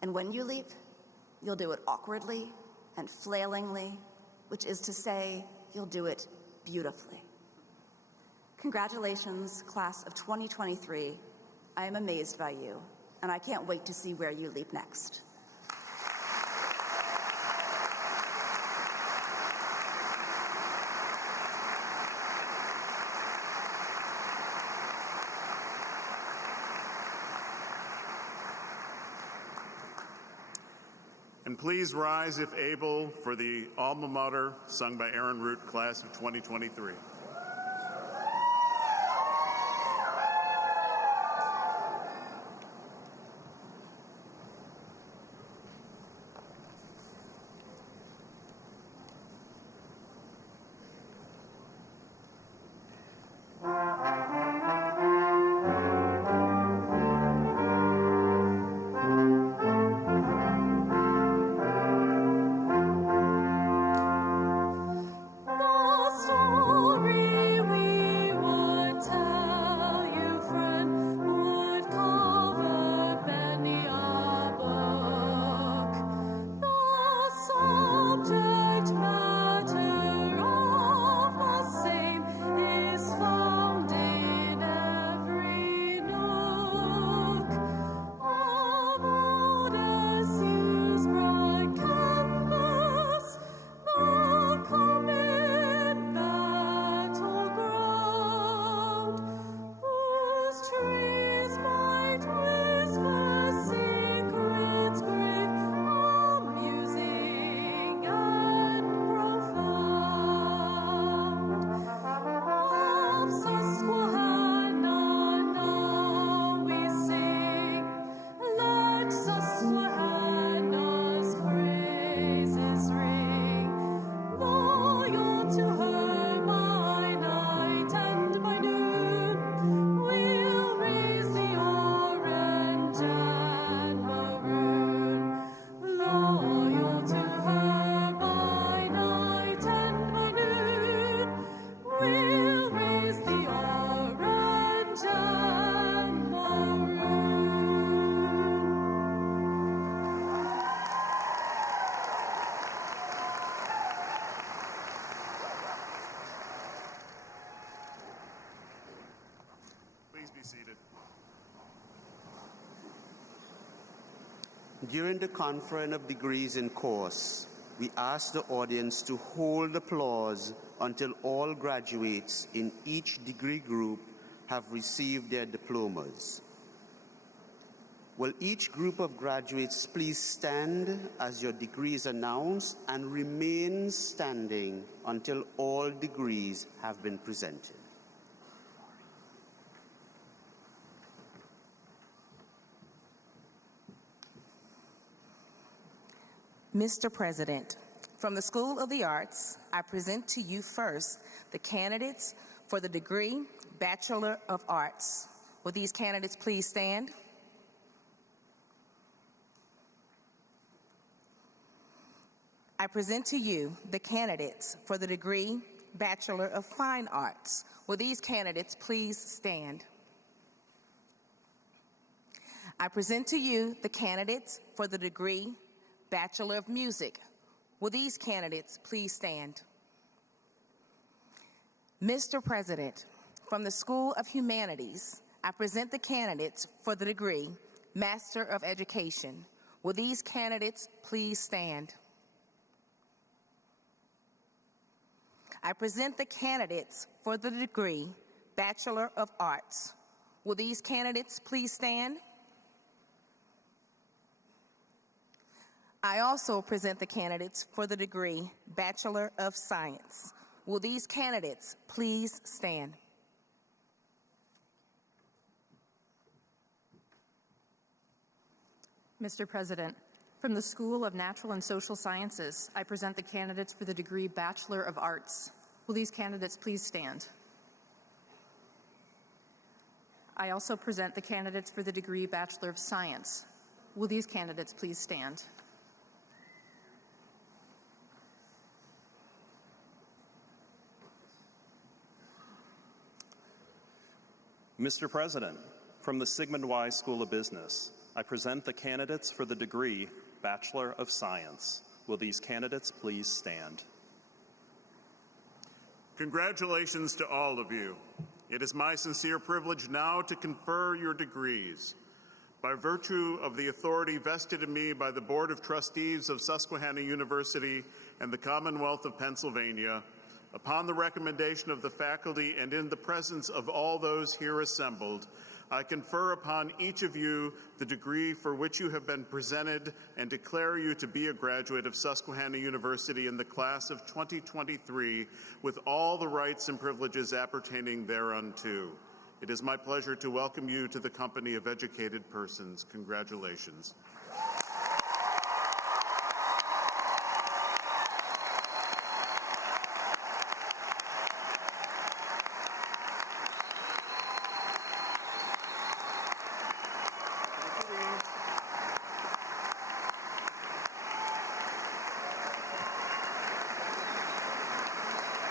And when you leap, you'll do it awkwardly and flailingly, which is to say, you'll do it beautifully. Congratulations, class of 2023. I am amazed by you, and I can't wait to see where you leap next. And please rise, if able, for the alma mater sung by Aaron Root, class of 2023. During the conference of degrees in course, we ask the audience to hold applause until all graduates in each degree group have received their diplomas. Will each group of graduates please stand as your degree is announced and remain standing until all degrees have been presented. Mr. President, from the School of the Arts, I present to you first the candidates for the degree Bachelor of Arts. Will these candidates please stand? I present to you the candidates for the degree Bachelor of Fine Arts. Will these candidates please stand? I present to you the candidates for the degree Bachelor of Music. Will these candidates please stand? Mr. President, from the School of Humanities, I present the candidates for the degree Master of Education. Will these candidates please stand? I present the candidates for the degree Bachelor of Arts. Will these candidates please stand? I also present the candidates for the degree Bachelor of Science. Will these candidates please stand? Mr. President, from the School of Natural and Social Sciences, I present the candidates for the degree Bachelor of Arts. Will these candidates please stand? I also present the candidates for the degree Bachelor of Science. Will these candidates please stand? Mr. President, from the Sigmund Y School of Business, I present the candidates for the degree Bachelor of Science. Will these candidates please stand? Congratulations to all of you. It is my sincere privilege now to confer your degrees. By virtue of the authority vested in me by the Board of Trustees of Susquehanna University and the Commonwealth of Pennsylvania, upon the recommendation of the faculty and in the presence of all those here assembled, I confer upon each of you the degree for which you have been presented and declare you to be a graduate of Susquehanna University in the class of 2023 with all the rights and privileges appertaining thereunto. It is my pleasure to welcome you to the company of educated persons. Congratulations.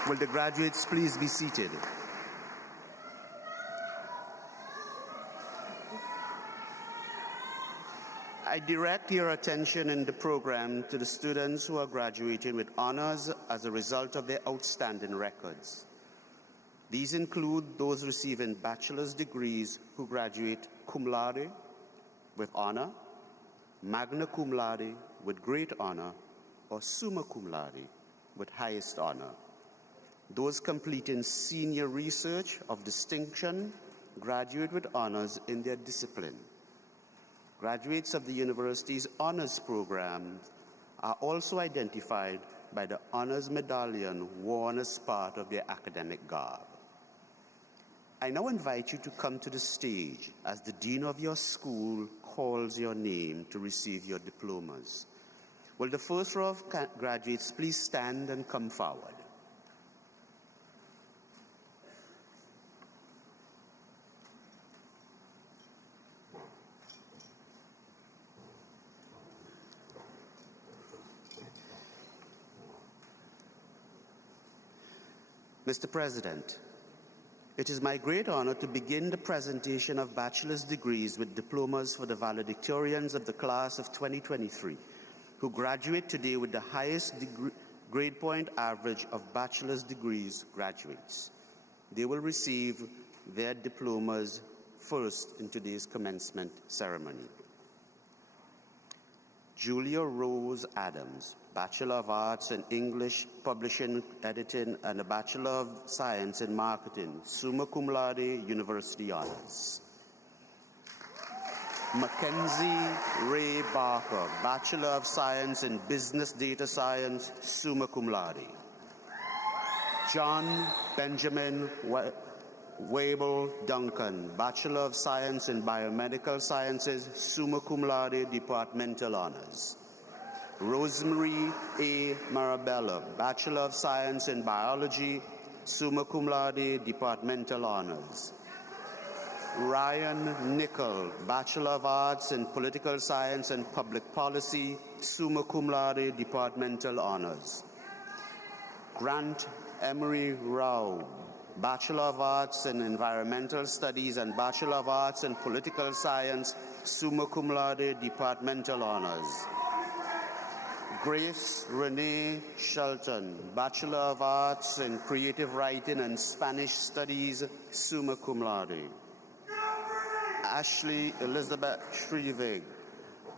Will the graduates please be seated? I direct your attention in the program to the students who are graduating with honors as a result of their outstanding records. These include those receiving bachelor's degrees who graduate cum laude with honor, magna cum laude with great honor, or summa cum laude with highest honor. Those completing senior research of distinction graduate with honors in their discipline. Graduates of the university's honors program are also identified by the honors medallion worn as part of their academic garb. I now invite you to come to the stage as the dean of your school calls your name to receive your diplomas. Will the first row of graduates please stand and come forward? Mr. President, it is my great honor to begin the presentation of bachelor's degrees with diplomas for the valedictorians of the class of 2023, who graduate today with the highest grade point average of bachelor's degrees graduates. They will receive their diplomas first in today's commencement ceremony. Julia Rose Adams, Bachelor of Arts in English, Publishing, Editing, and a Bachelor of Science in Marketing, summa cum laude, University Honors. Mackenzie Ray Barker, Bachelor of Science in Business Data Science, summa cum laude. John Benjamin Wabel Duncan, Bachelor of Science in Biomedical Sciences, summa cum laude, Departmental Honors. Rosemary A. Marabella, Bachelor of Science in Biology, summa cum laude, Departmental Honors. Ryan Nickel, Bachelor of Arts in Political Science and Public Policy, summa cum laude, Departmental Honors. Grant Emery Rao, Bachelor of Arts in Environmental Studies and Bachelor of Arts in Political Science, summa cum laude, Departmental Honors. Grace Renee Shelton, Bachelor of Arts in Creative Writing and Spanish Studies, summa cum laude. Ashley Elizabeth Shrivig,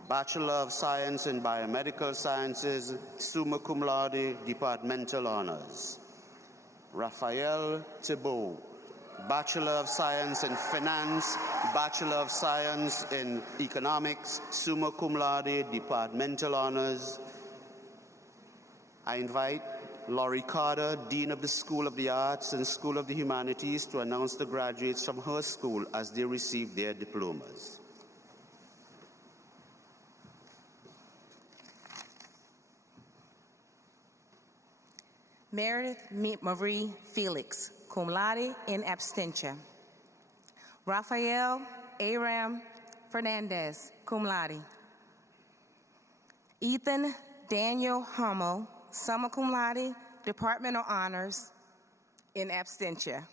Bachelor of Science in Biomedical Sciences, summa cum laude, Departmental Honors. Raphael Thibault, Bachelor of Science in Finance, Bachelor of Science in Economics, summa cum laude, Departmental Honors. I invite Laurie Carter, Dean of the School of the Arts and School of the Humanities, to announce the graduates from her school as they receive their diplomas. Meredith Marie Felix, cum laude in absentia. Rafael Aram Fernandez, cum laude. Ethan Daniel Hummel, summa cum laude, Departmental Honors, in absentia.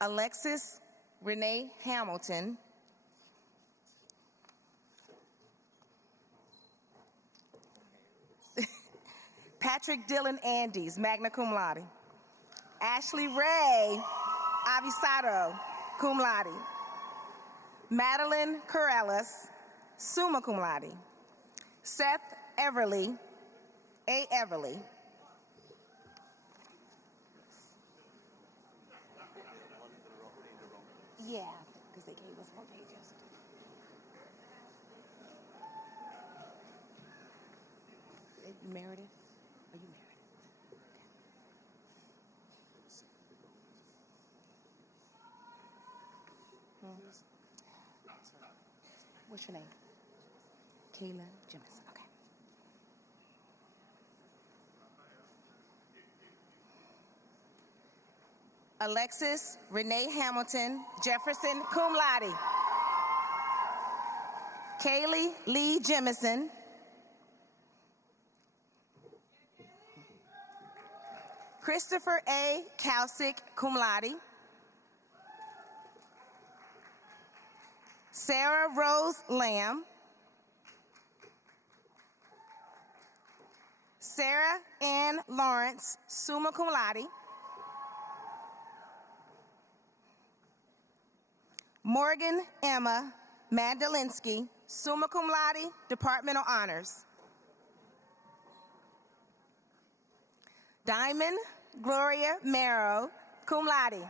Alexis Renee Hamilton, Patrick Dylan Andes, magna cum laude. Ashley Ray Avisado, cum laude. Madeline Corellis, summa cum laude. Seth Everly, A. Everly. Yeah, because they gave us more pages. Meredith? Are you Meredith? What's your name? Kayla Jemison. Okay. Alexis Renee Hamilton Jefferson, cum laude. Kaylee Lee Jemison. Christopher A. Kausick, cum laude. Sarah Rose Lamb. Sarah Ann Lawrence, summa cum laude. Morgan Emma Mandalinsky, summa cum laude, Departmental Honors. Diamond Gloria Marrow, cum laude.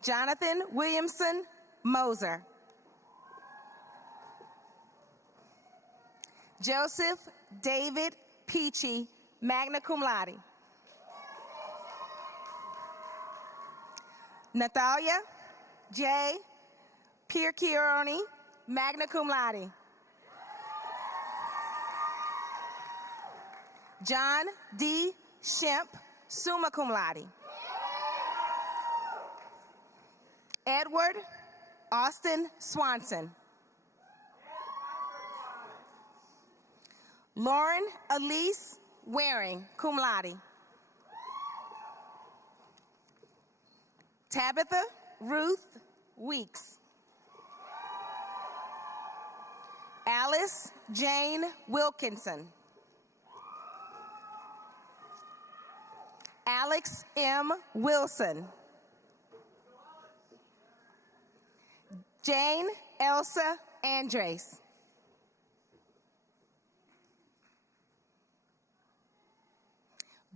Jonathan Williamson Moser. Joseph David Peachy, magna cum laude. Natalia J. Pierchioni, magna cum laude. John D. Shemp, summa cum laude. Edward Austin Swanson. Lauren Elise Waring, cum laude. Tabitha Ruth Weeks. Alice Jane Wilkinson. Alex M. Wilson. Jane Elsa Andres.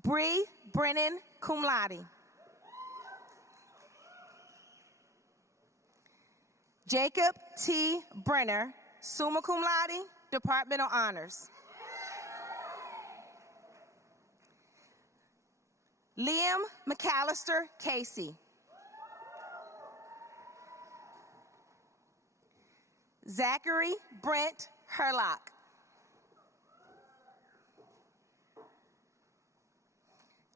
Bree Brennan, cum laude. Jacob T. Brenner, summa cum laude, Departmental Honors. Liam McAllister Casey. Zachary Brent Herlock.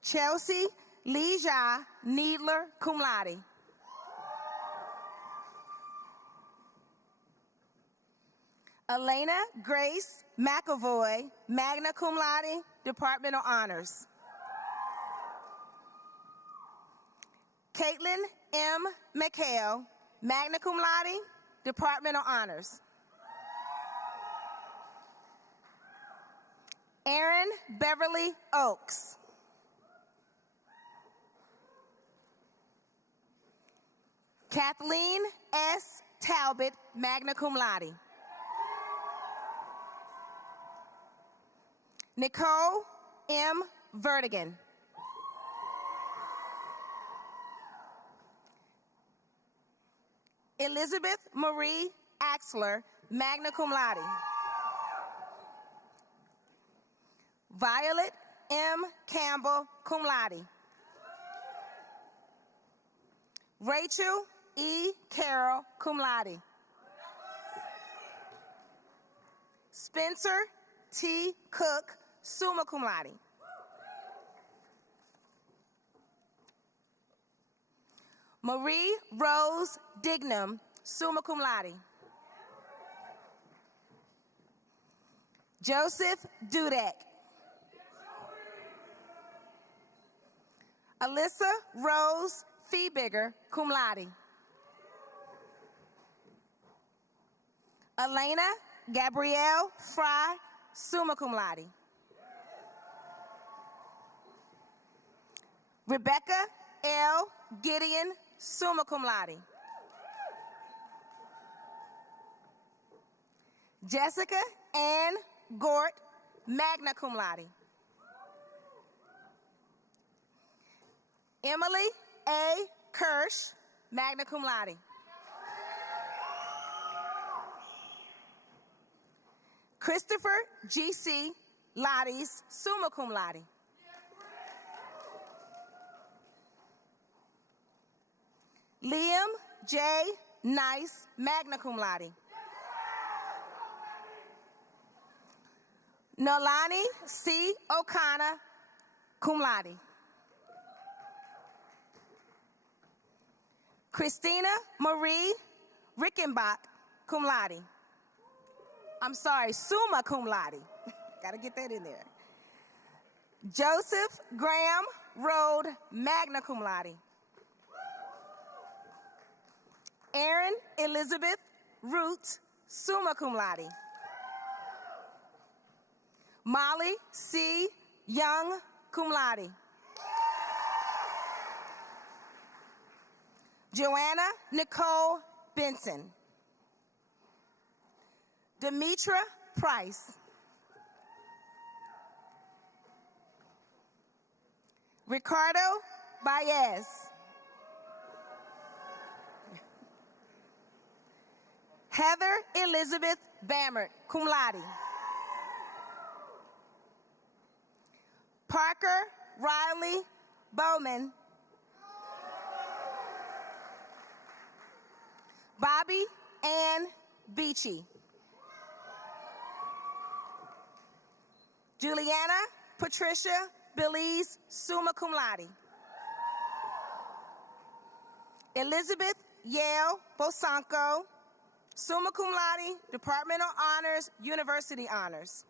Chelsea Leja Needler, cum laude. Elena Grace McAvoy, magna cum laude, Departmental Honors. Caitlin M. McHale, magna cum laude, Departmental Honors. Aaron Beverly Oaks. Kathleen S. Talbot, magna cum laude. Nicole M. Vertigan. Elizabeth Marie Axler, magna cum laude. Violet M. Campbell, cum laude. Rachel E. Carroll, cum laude. Spencer T. Cook, summa cum laude. Marie Rose Dignam, summa cum laude. Joseph Dudek. Alyssa Rose Feebigger, cum laude. Elena Gabrielle Fry, summa cum laude. Rebecca L. Gideon, summa cum laude. Jessica Ann Gort, magna cum laude. Emily A. Kirsch, magna cum laude. Christopher G.C. Lotties, summa cum laude. Liam J. Nice, magna cum laude. Nolani C. O'Connor, cum laude. Christina Marie Rickenbach, cum laude. I'm sorry, summa cum laude. Gotta get that in there. Joseph Graham Rode, magna cum laude. Erin Elizabeth Root, summa cum laude. Molly C. Young, cum laude. Joanna Nicole Benson. Demetra Price. Ricardo Baez. Heather Elizabeth Bammert, cum laude. Parker Riley Bowman. Bobby Ann Beachy. Juliana Patricia Belize, summa cum laude. Elizabeth Yale Bosanko, summa cum laude, Departmental Honors, University Honors.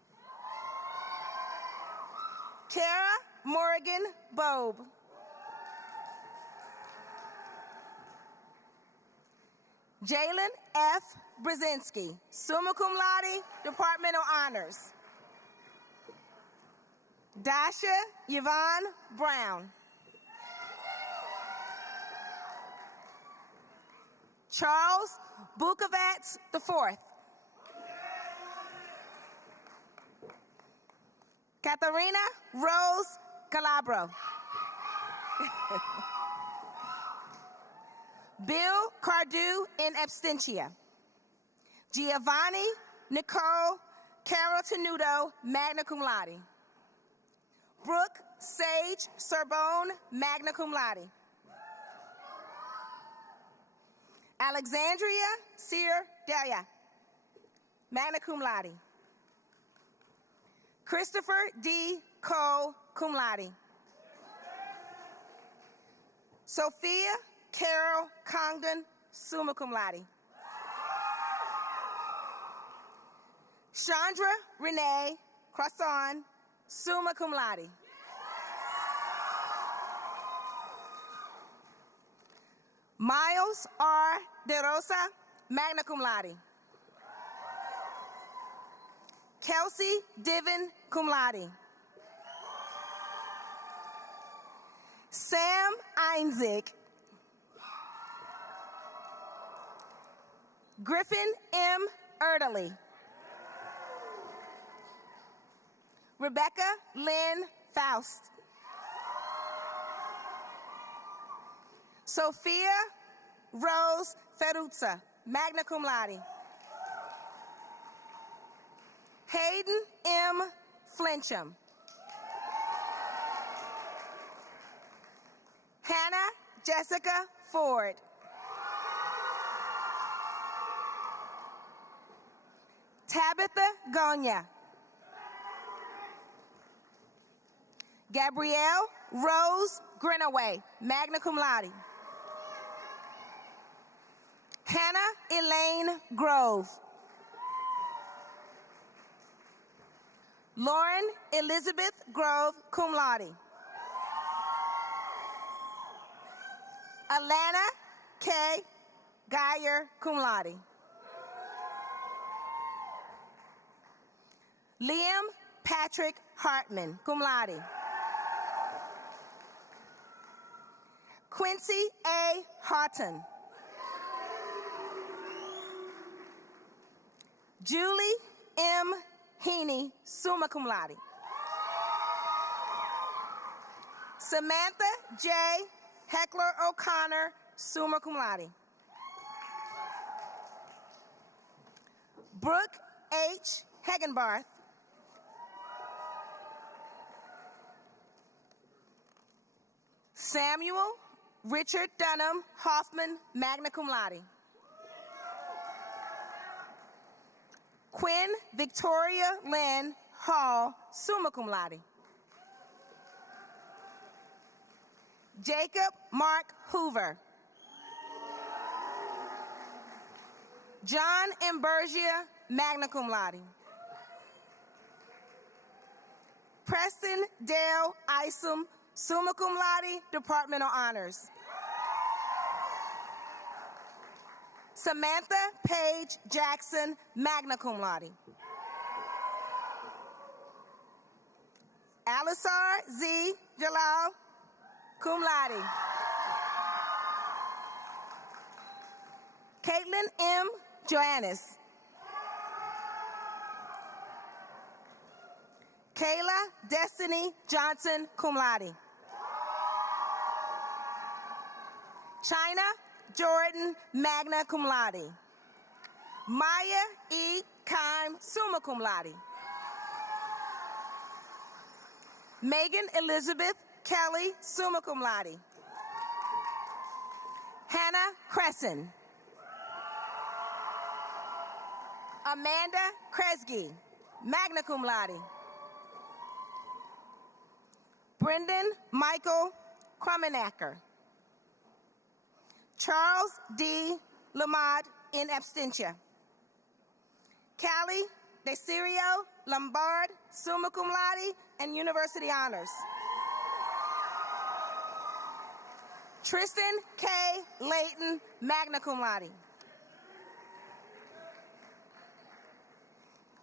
Tara Morgan Bobe. Jalen F. Brzezinski, summa cum laude, Departmental Honors. Dasha Yvonne Brown. Charles Bukovats IV. Katharina Rose Calabro. Bill Cardew in absentia. Giovanni Nicole Carol Tenuto, magna cum laude. Brooke Sage Sorbonne, magna cum laude. Alexandria Sear Delia, magna cum laude. Christopher D. Cole, cum laude. Sophia Carol Congdon, summa cum laude. Chandra Renee Crosson, summa cum laude. Miles R. De Rosa, magna cum laude. Kelsey Divin, cum laude. Sam Einzig. Griffin M. Erdely. Rebecca Lynn Faust. Sophia Rose Ferruzza, magna cum laude. Hayden M. Flincham. Hannah Jessica Ford. Tabitha Gonya. Gabrielle Rose Grinaway, magna cum laude. Hannah Elaine Grove. Lauren Elizabeth Grove, cum laude. Alana K. Geyer, cum laude. Liam Patrick Hartman, cum laude. Quincy A. Houghton. Julie M. Heaney, summa cum laude. Samantha J. Heckler O'Connor, summa cum laude. Brooke H. Hegenbarth. Samuel Richard Dunham Hoffman, magna cum laude. Quinn Victoria Lynn Hall, summa cum laude. Jacob Mark Hoover. John Imbergia, magna cum laude. Preston Dale Isom, summa cum laude, departmental honors. Samantha Paige Jackson, magna cum laude. Alisar Z. Jalal, cum laude. Caitlin M. Joannis. Kayla Destiny Johnson, cum laude. China Jordan, magna cum laude. Maya E. Kime, summa cum laude. Megan Elizabeth Kelly, summa cum laude. Hannah Crescent. Amanda Kresge, magna cum laude. Brendan Michael Krummenacker. Charles D. Lamont, in absentia. Callie Desirio Lombard, summa cum laude, and university honors. Tristan K. Layton, magna cum laude.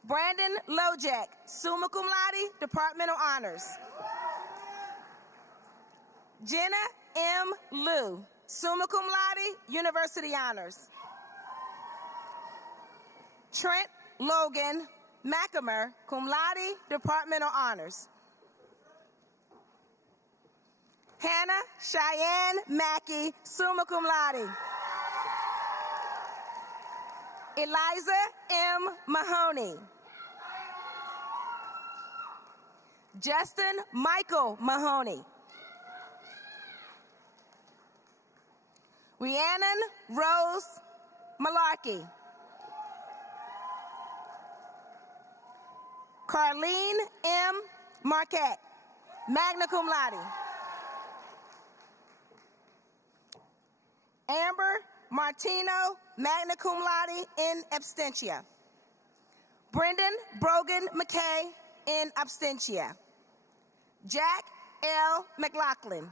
Brandon Lojek, summa cum laude, departmental honors. Jenna M. Liu, summa cum laude, university honors. Trent Logan McAmer, cum laude, departmental honors. Hannah Cheyenne Mackey, summa cum laude. Eliza M. Mahoney. Justin Michael Mahoney. Rhiannon Rose Malarkey. Carlene M. Marquette, magna cum laude. Amber Martino, magna cum laude, in absentia. Brendan Brogan McKay, in absentia. Jack L. McLaughlin.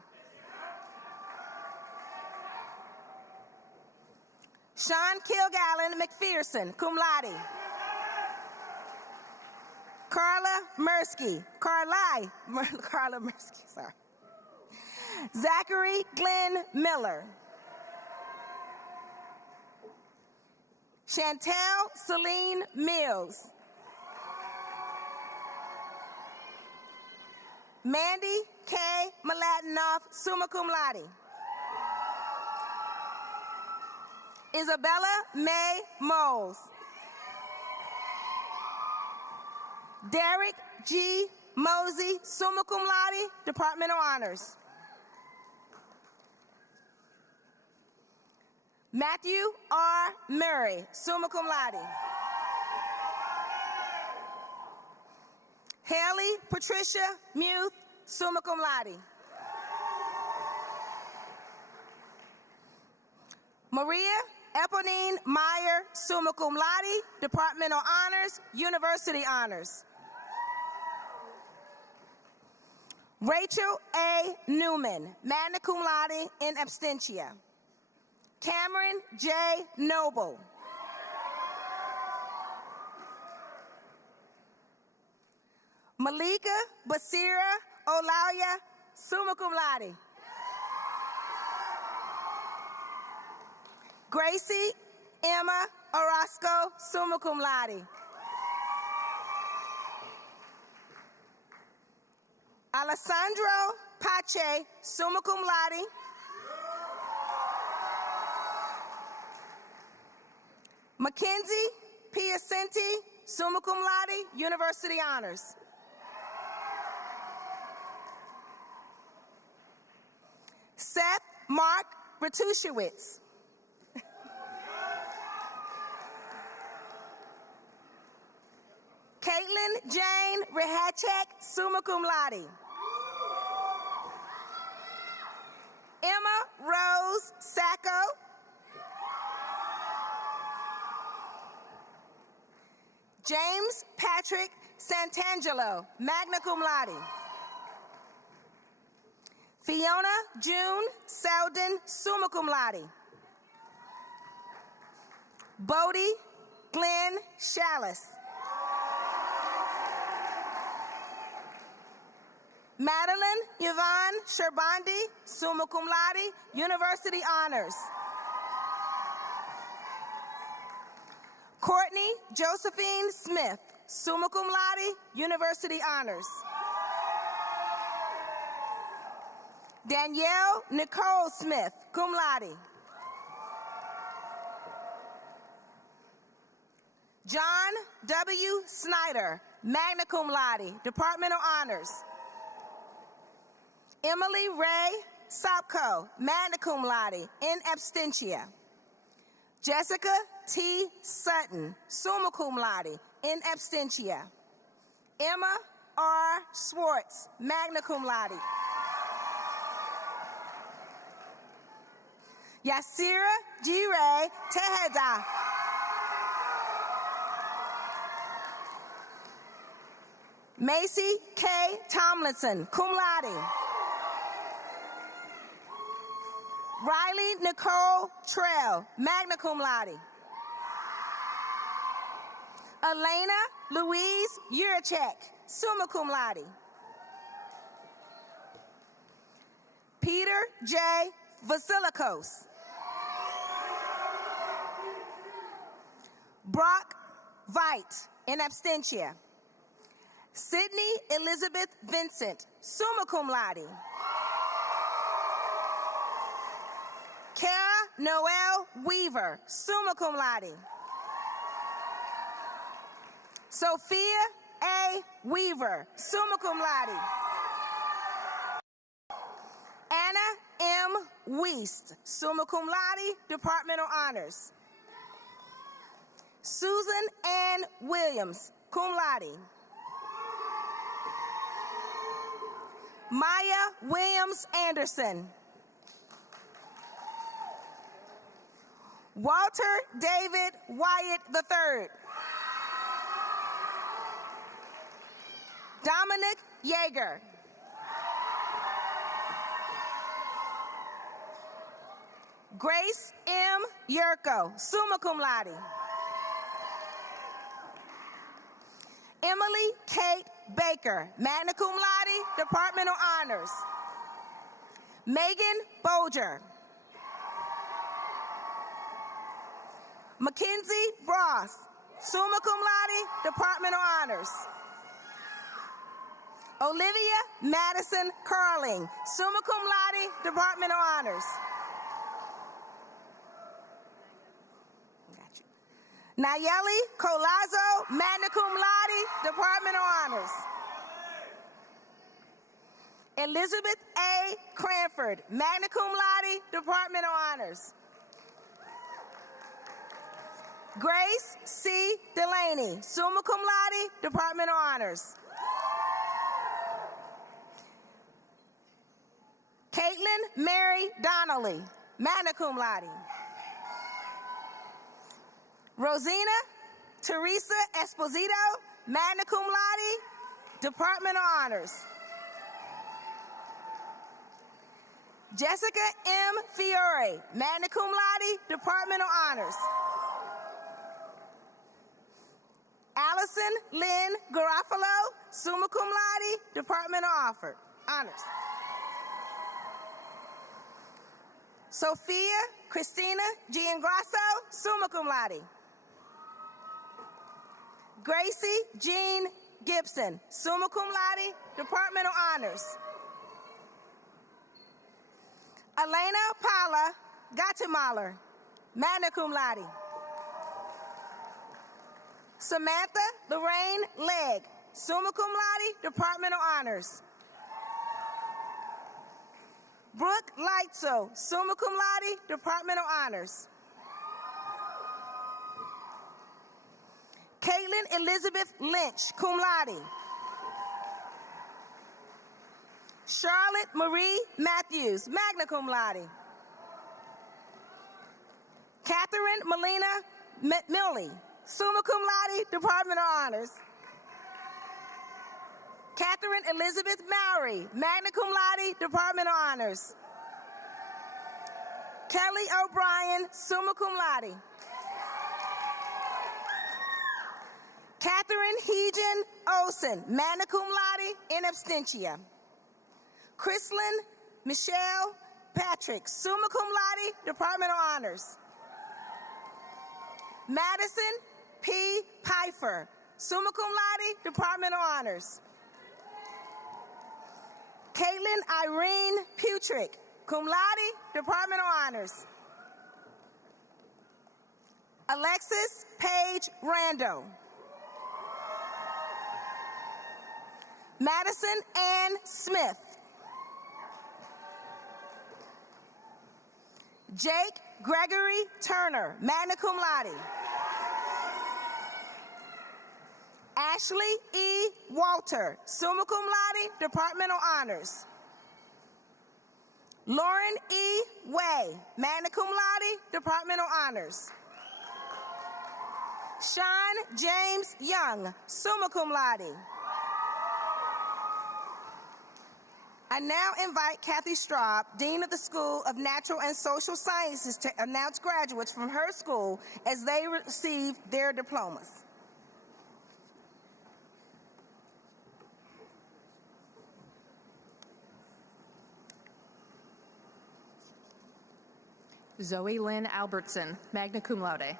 Sean Kilgallen McPherson, cum laude. Carla Mirsky, Carla Mirsky, sorry. Zachary Glenn Miller. Chantel Celine Mills. Mandy K. Malatinoff, summa cum laude. Isabella May Moles. Derek G. Mosey, summa cum laude, departmental honors. Matthew R. Murray, summa cum laude. Haley Patricia Muth, summa cum laude. Maria Eponine Meyer, summa cum laude, departmental honors, university honors. Rachel A. Newman, magna cum laude, in absentia. Cameron J. Noble. Malika Basira Olauya, summa cum laude. Gracie Emma Orozco, summa cum laude. Alessandro Pache, summa cum laude. Mackenzie Piacenti, summa cum laude, University Honors. Seth Mark Bertushewitz. Caitlin Jane Rehachek, summa cum laude. Emma Rose Sacco. James Patrick Santangelo, magna cum laude. Fiona June Selden, summa cum laude. Bodie Glenn Shallis. Madeline Yvonne Sherbandi, summa cum laude, University Honors. Courtney Josephine Smith, summa cum laude, University Honors. Danielle Nicole Smith, cum laude. John W. Snyder, magna cum laude, Departmental Honors. Emily Ray Sopko, magna cum laude, in absentia. Jessica T. Sutton, summa cum laude, in absentia. Emma R. Swartz, magna cum laude. Yasira G. Ray Teheda. Macy K. Tomlinson, cum laude. Riley Nicole Trail, magna cum laude. Elena Louise Yurachek, summa cum laude. Peter J. Vasilikos. Brock Veit, in absentia. Sydney Elizabeth Vincent, summa cum laude. Kara Noel Weaver, summa cum laude. Sophia A. Weaver, summa cum laude. Anna M. Weist, summa cum laude, Departmental Honors. Susan Ann Williams, cum laude. Maya Williams Anderson. Walter David Wyatt III. Dominic Yeager. Grace M. Yurko, summa cum laude. Emily Kate Baker, magna cum laude, Departmental Honors. Megan Bolger. Mackenzie Bross, summa cum laude, Departmental Honors. Olivia Madison Carling, summa cum laude, Departmental Honors. Got you. Nayeli Colazo, magna cum laude, Departmental Honors. Elizabeth A. Cranford, magna cum laude, Departmental Honors. Grace C. Delaney, summa cum laude, Departmental Honors. Caitlin Mary Donnelly, magna cum laude. Rosina Teresa Esposito, magna cum laude, Departmental Honors. Jessica M. Fiore, magna cum laude, Departmental Honors. Allison Lynn Garofalo, summa cum laude, Departmental Honors. Sophia Christina Giangrasso, summa cum laude. Gracie Jean Gibson, summa cum laude, Departmental Honors. Elena Paula Guatemala, magna cum laude. Samantha Lorraine Legg, summa cum laude, Departmental Honors. Brooke Lightso, summa cum laude, Departmental Honors. Caitlin Elizabeth Lynch, cum laude. Charlotte Marie Matthews, magna cum laude. Catherine Melina Millie, summa cum laude, Departmental Honors. Catherine Elizabeth Mowry, magna cum laude, Departmental Honors. Kelly O'Brien, summa cum laude. Catherine Heejan Olson, magna cum laude, in absentia. Chrislyn Michelle Patrick, summa cum laude, Departmental Honors. Madison P. Pfeiffer, summa cum laude, Departmental Honors. Caitlin Irene Putrick, cum laude, Departmental Honors. Alexis Paige Rando. Madison Ann Smith. Jake Gregory Turner, magna cum laude. Ashley E. Walter, summa cum laude, Departmental Honors. Lauren E. Way, magna cum laude, Departmental Honors. Sean James Young, summa cum laude. I now invite Kathy Straub, Dean of the School of Natural and Social Sciences, to announce graduates from her school as they receive their diplomas. Zoe Lynn Albertson, magna cum laude.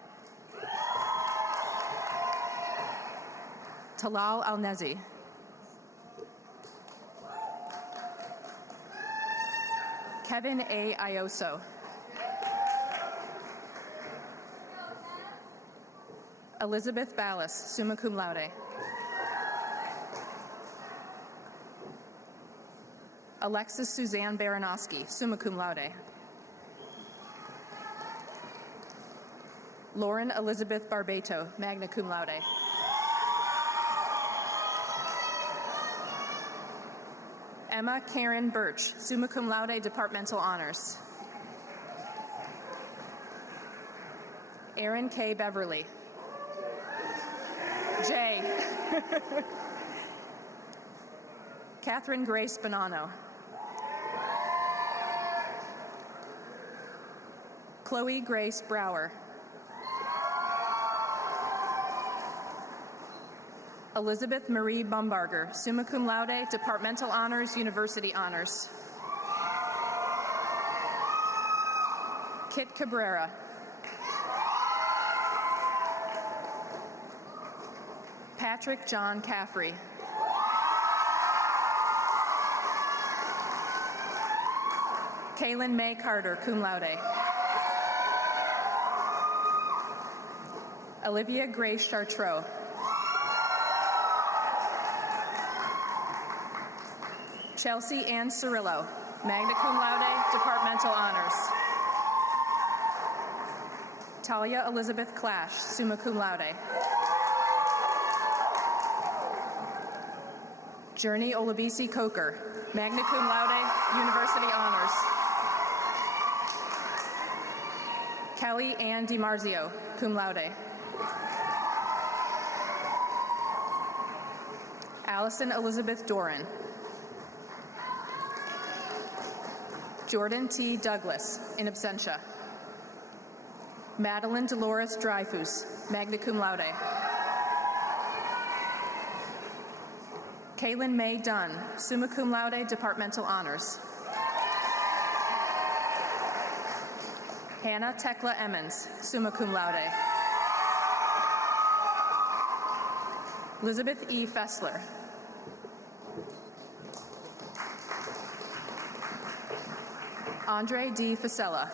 Talal Alnezi. Kevin A. Ioso. Elizabeth Ballas, summa cum laude. Alexis Suzanne Baranowski, summa cum laude. Lauren Elizabeth Barbato, magna cum laude. Emma Karen Birch, summa cum laude, Departmental Honors. Aaron K. Beverly. Jay. Catherine Grace Bonanno. Chloe Grace Brower. Elizabeth Marie Bumbarger, summa cum laude, Departmental Honors, University Honors. Kit Cabrera. Patrick John Caffrey. Kaylin May Carter, cum laude. Olivia Grace Chartreux. Chelsea Ann Cirillo, magna cum laude, Departmental Honors. Talia Elizabeth Clash, summa cum laude. Journey Olabisi Coker, magna cum laude, University Honors. Kelly Ann DiMarzio, cum laude. Allison Elizabeth Doran. Jordan T. Douglas, in absentia. Madeline Dolores Dreyfus, magna cum laude. Kaylin May Dunn, summa cum laude, Departmental Honors. Hannah Tekla Emmons, summa cum laude. Elizabeth E. Fessler. Andre D. Fasella.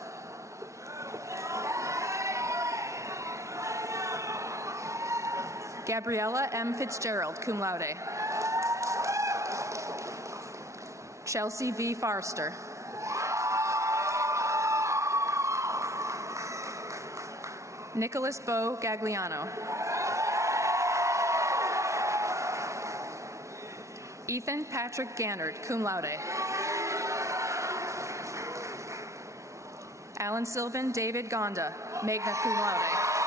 Gabriella M. Fitzgerald, cum laude. Chelsea V. Forrester. Nicholas Bo Gagliano. Ethan Patrick Gannard, cum laude. Alan Sylvan David Gonda, magna cum laude.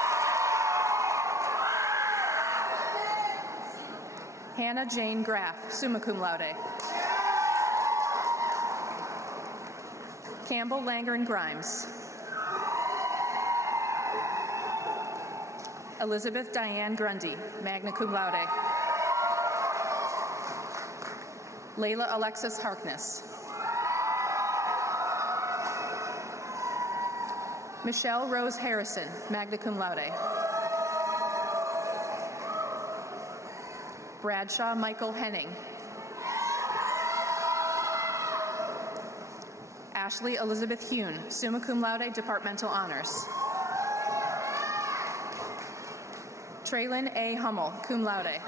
Hannah Jane Graff, summa cum laude. Campbell Langern Grimes. Elizabeth Diane Grundy, magna cum laude. Layla Alexis Harkness. Michelle Rose Harrison, magna cum laude. Bradshaw Michael Henning. Ashley Elizabeth Hune, summa cum laude, departmental honors. Traylon A. Hummel, cum laude.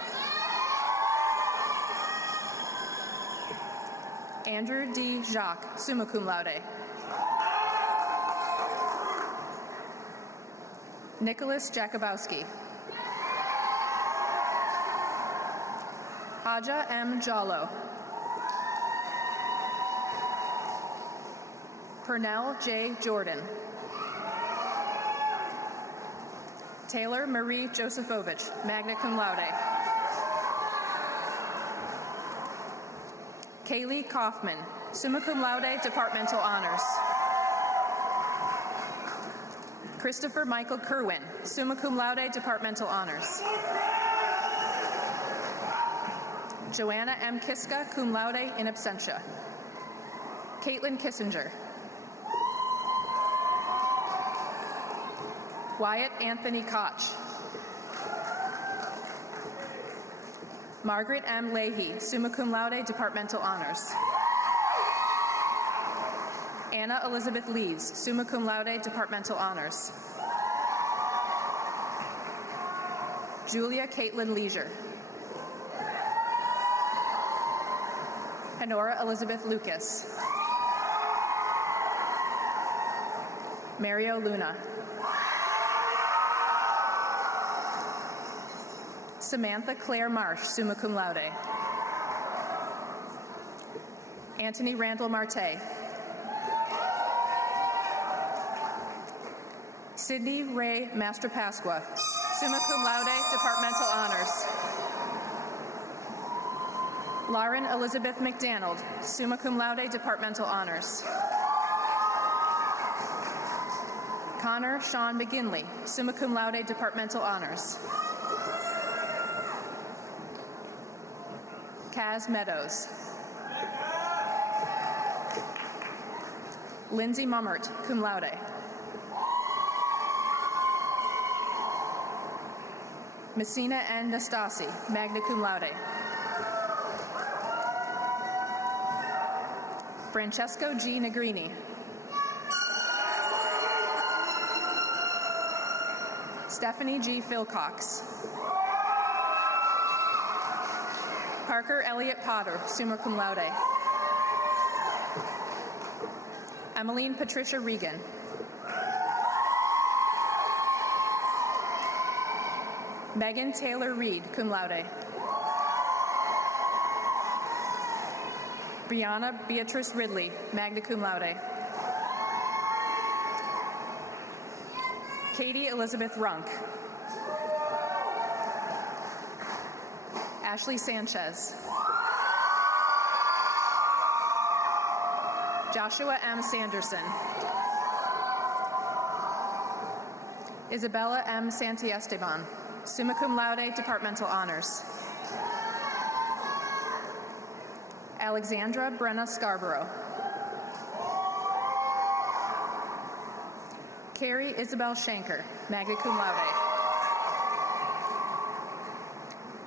Andrew D. Jacques, summa cum laude. Nicholas Jakubowski. Haja M. Jallo. Pernell J. Jordan. Taylor Marie Josefovich, magna cum laude. Kaylee Kaufman, summa cum laude, departmental honors. Christopher Michael Kerwin, summa cum laude, departmental honors. Joanna M. Kiska, cum laude, in absentia. Caitlin Kissinger. Wyatt Anthony Koch. Margaret M. Leahy, summa cum laude, departmental honors. Anna Elizabeth Leeds, summa cum laude, departmental honors. Julia Caitlin Leisure. Honora Elizabeth Lucas. Mario Luna. Samantha Claire Marsh, summa cum laude. Anthony Randall Marte. Sydney Ray Mastrapasqua, summa cum laude, departmental honors. Lauren Elizabeth McDonald, summa cum laude, departmental honors. Connor Sean McGinley, summa cum laude, departmental honors. Kaz Meadows. Lindsay Mummert, cum laude. Messina N. Nastasi, magna cum laude. Francesco G. Negrini. Stephanie G. Philcox. Parker Elliott Potter, summa cum laude. Emmeline Patricia Regan. Megan Taylor Reed, cum laude. Brianna Beatrice Ridley, magna cum laude. Katie Elizabeth Runk. Ashley Sanchez. Joshua M. Sanderson. Isabella M. Santiesteban, summa cum laude, departmental honors. Alexandra Brenna Scarborough. Carrie Isabel Shanker, magna cum laude.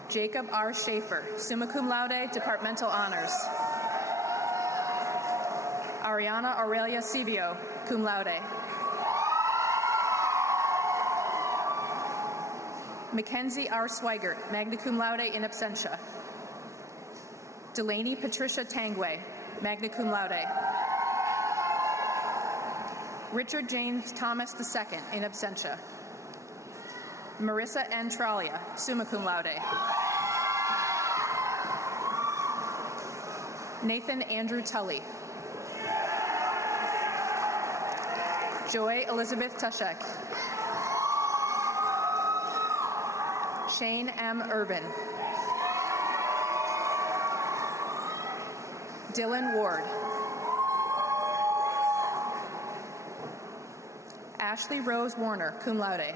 Jacob R. Schaefer, summa cum laude, departmental honors. Ariana Aurelia Sevio, cum laude. Mackenzie R. Swigert, magna cum laude in absentia. Delaney Patricia Tangway, magna cum laude. Richard James Thomas II, in absentia. Marissa N. Tralia, summa cum laude. Nathan Andrew Tully. Joy Elizabeth Tushek. Shane M. Urban. Dylan Ward. Ashley Rose Warner, cum laude.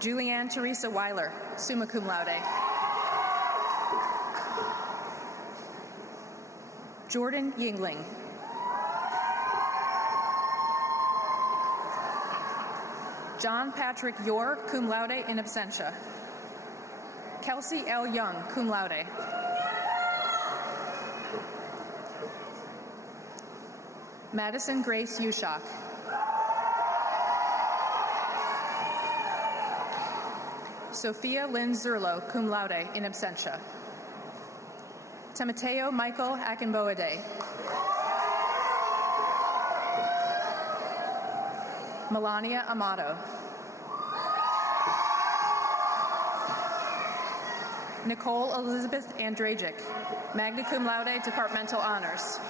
Julianne Teresa Weiler, summa cum laude. Jordan Yingling. John Patrick Yor, cum laude in absentia. Kelsey L. Young, cum laude. Madison Grace Ushak. Sophia Lynn Zerlo, cum laude in absentia. Timoteo Michael Akinboade. Melania Amato. Nicole Elizabeth Andrajic, magna cum laude, departmental honors.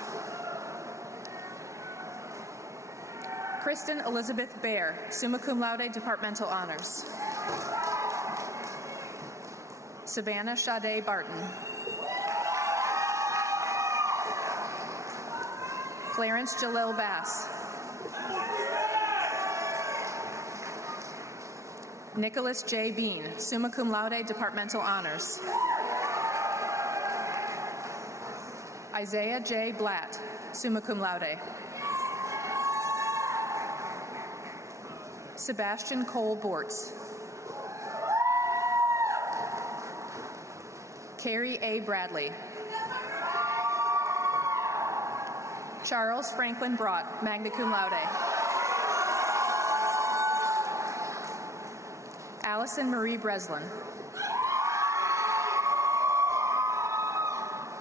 Kristen Elizabeth Baer, summa cum laude, departmental honors. Savannah Sade Barton. Clarence Jalil Bass. Nicholas J. Bean, summa cum laude, departmental honors. Isaiah J. Blatt, summa cum laude. Sebastian Cole Bortz. Carrie A. Bradley. Charles Franklin Brott, magna cum laude. Allison Marie Breslin.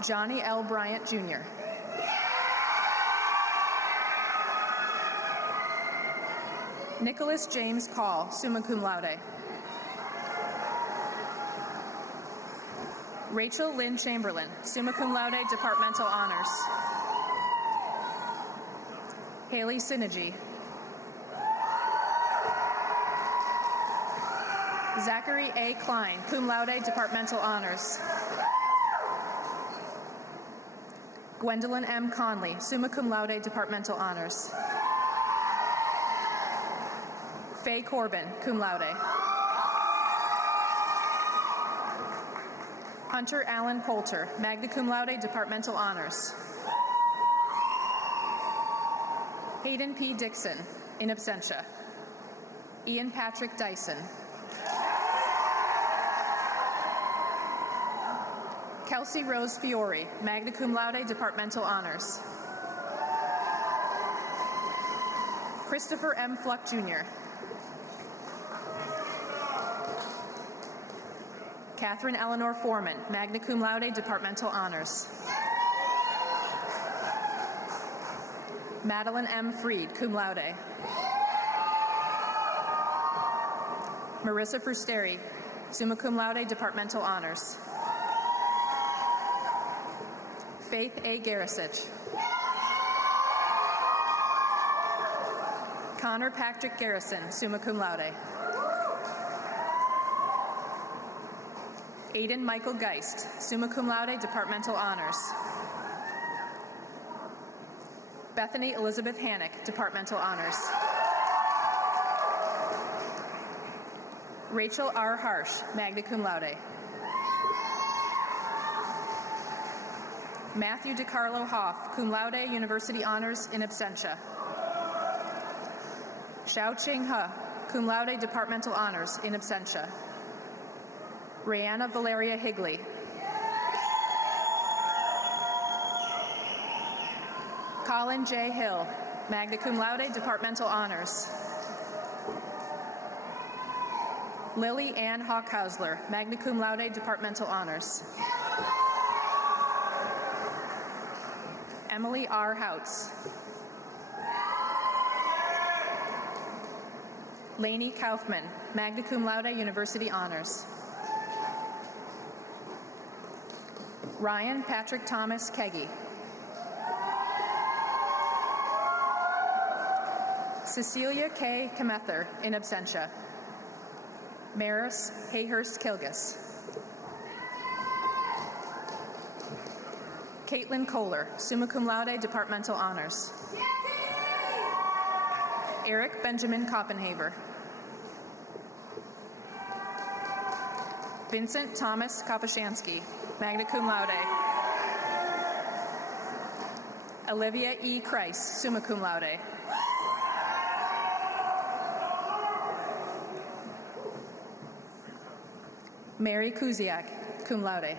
Johnny L. Bryant, Jr. Nicholas James Call, summa cum laude. Rachel Lynn Chamberlain, summa cum laude, departmental honors. Haley Synergy. Zachary A. Klein, cum laude, departmental honors. Gwendolyn M. Conley, summa cum laude, departmental honors. Faye Corbin, cum laude. Hunter Allen Poulter, magna cum laude, departmental honors. Hayden P. Dixon, in absentia. Ian Patrick Dyson. Kelsey Rose Fiore, magna cum laude, departmental honors. Christopher M. Fluck, Jr. Catherine Eleanor Foreman, magna cum laude, departmental honors. Madeline M. Freed, cum laude. Marissa Frusteri, summa cum laude, departmental honors. Faith A. Garrisich. Connor Patrick Garrison, summa cum laude. Aiden Michael Geist, summa cum laude, departmental honors. Bethany Elizabeth Hannock, departmental honors. Rachel R. Harsh, magna cum laude. Matthew DeCarlo Hoff, cum laude, university honors, in absentia. Xiaoqing He, cum laude, departmental honors, in absentia. Rayanna Valeria Higley. Colin J. Hill, magna cum laude, departmental honors. Lily Ann Hockhausler, magna cum laude, departmental honors. Emily R. Houts. Lainey Kaufman, magna cum laude, university honors. Ryan Patrick Thomas Keggy. Cecilia K. Kamether, in absentia. Maris Hayhurst Kilgus. Caitlin Kohler, summa cum laude, departmental honors. Eric Benjamin Koppenhaver. Vincent Thomas Kopashansky, magna cum laude. Olivia E. Kreis, summa cum laude. Mary Kuziak, cum laude.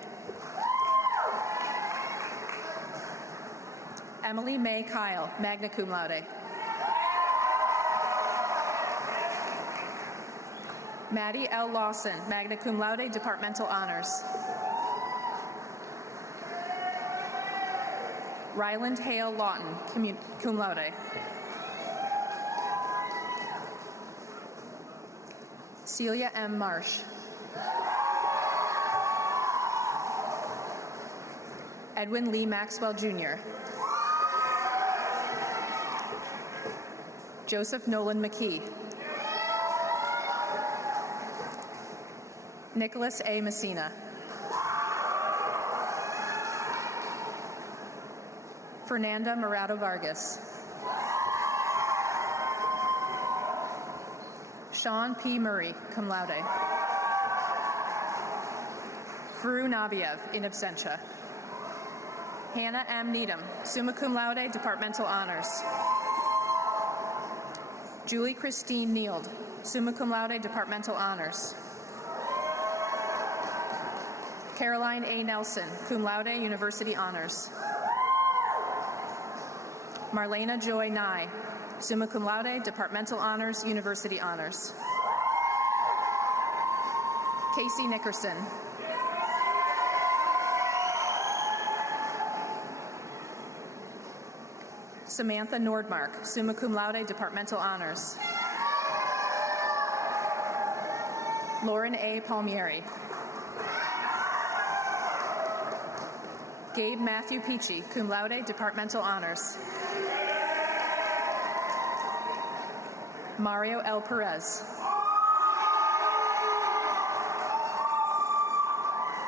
Emily May Kyle, magna cum laude. Maddie L. Lawson, magna cum laude, departmental honors. Ryland Hale Lawton, cum laude. Celia M. Marsh. Edwin Lee Maxwell, Jr. Joseph Nolan McKee. Nicholas A. Messina. Fernanda Murado Vargas. Sean P. Murray, cum laude. Faru Nabiev, in absentia. Hannah M. Needham, summa cum laude, departmental honors. Julie Christine Neild, summa cum laude, departmental honors. Caroline A. Nelson, cum laude, university honors. Marlena Joy Nye, summa cum laude, departmental honors, university honors. Casey Nickerson. Samantha Nordmark, summa cum laude, departmental honors. Lauren A. Palmieri. Gabe Matthew Peachy, cum laude, departmental honors. Mario L. Perez.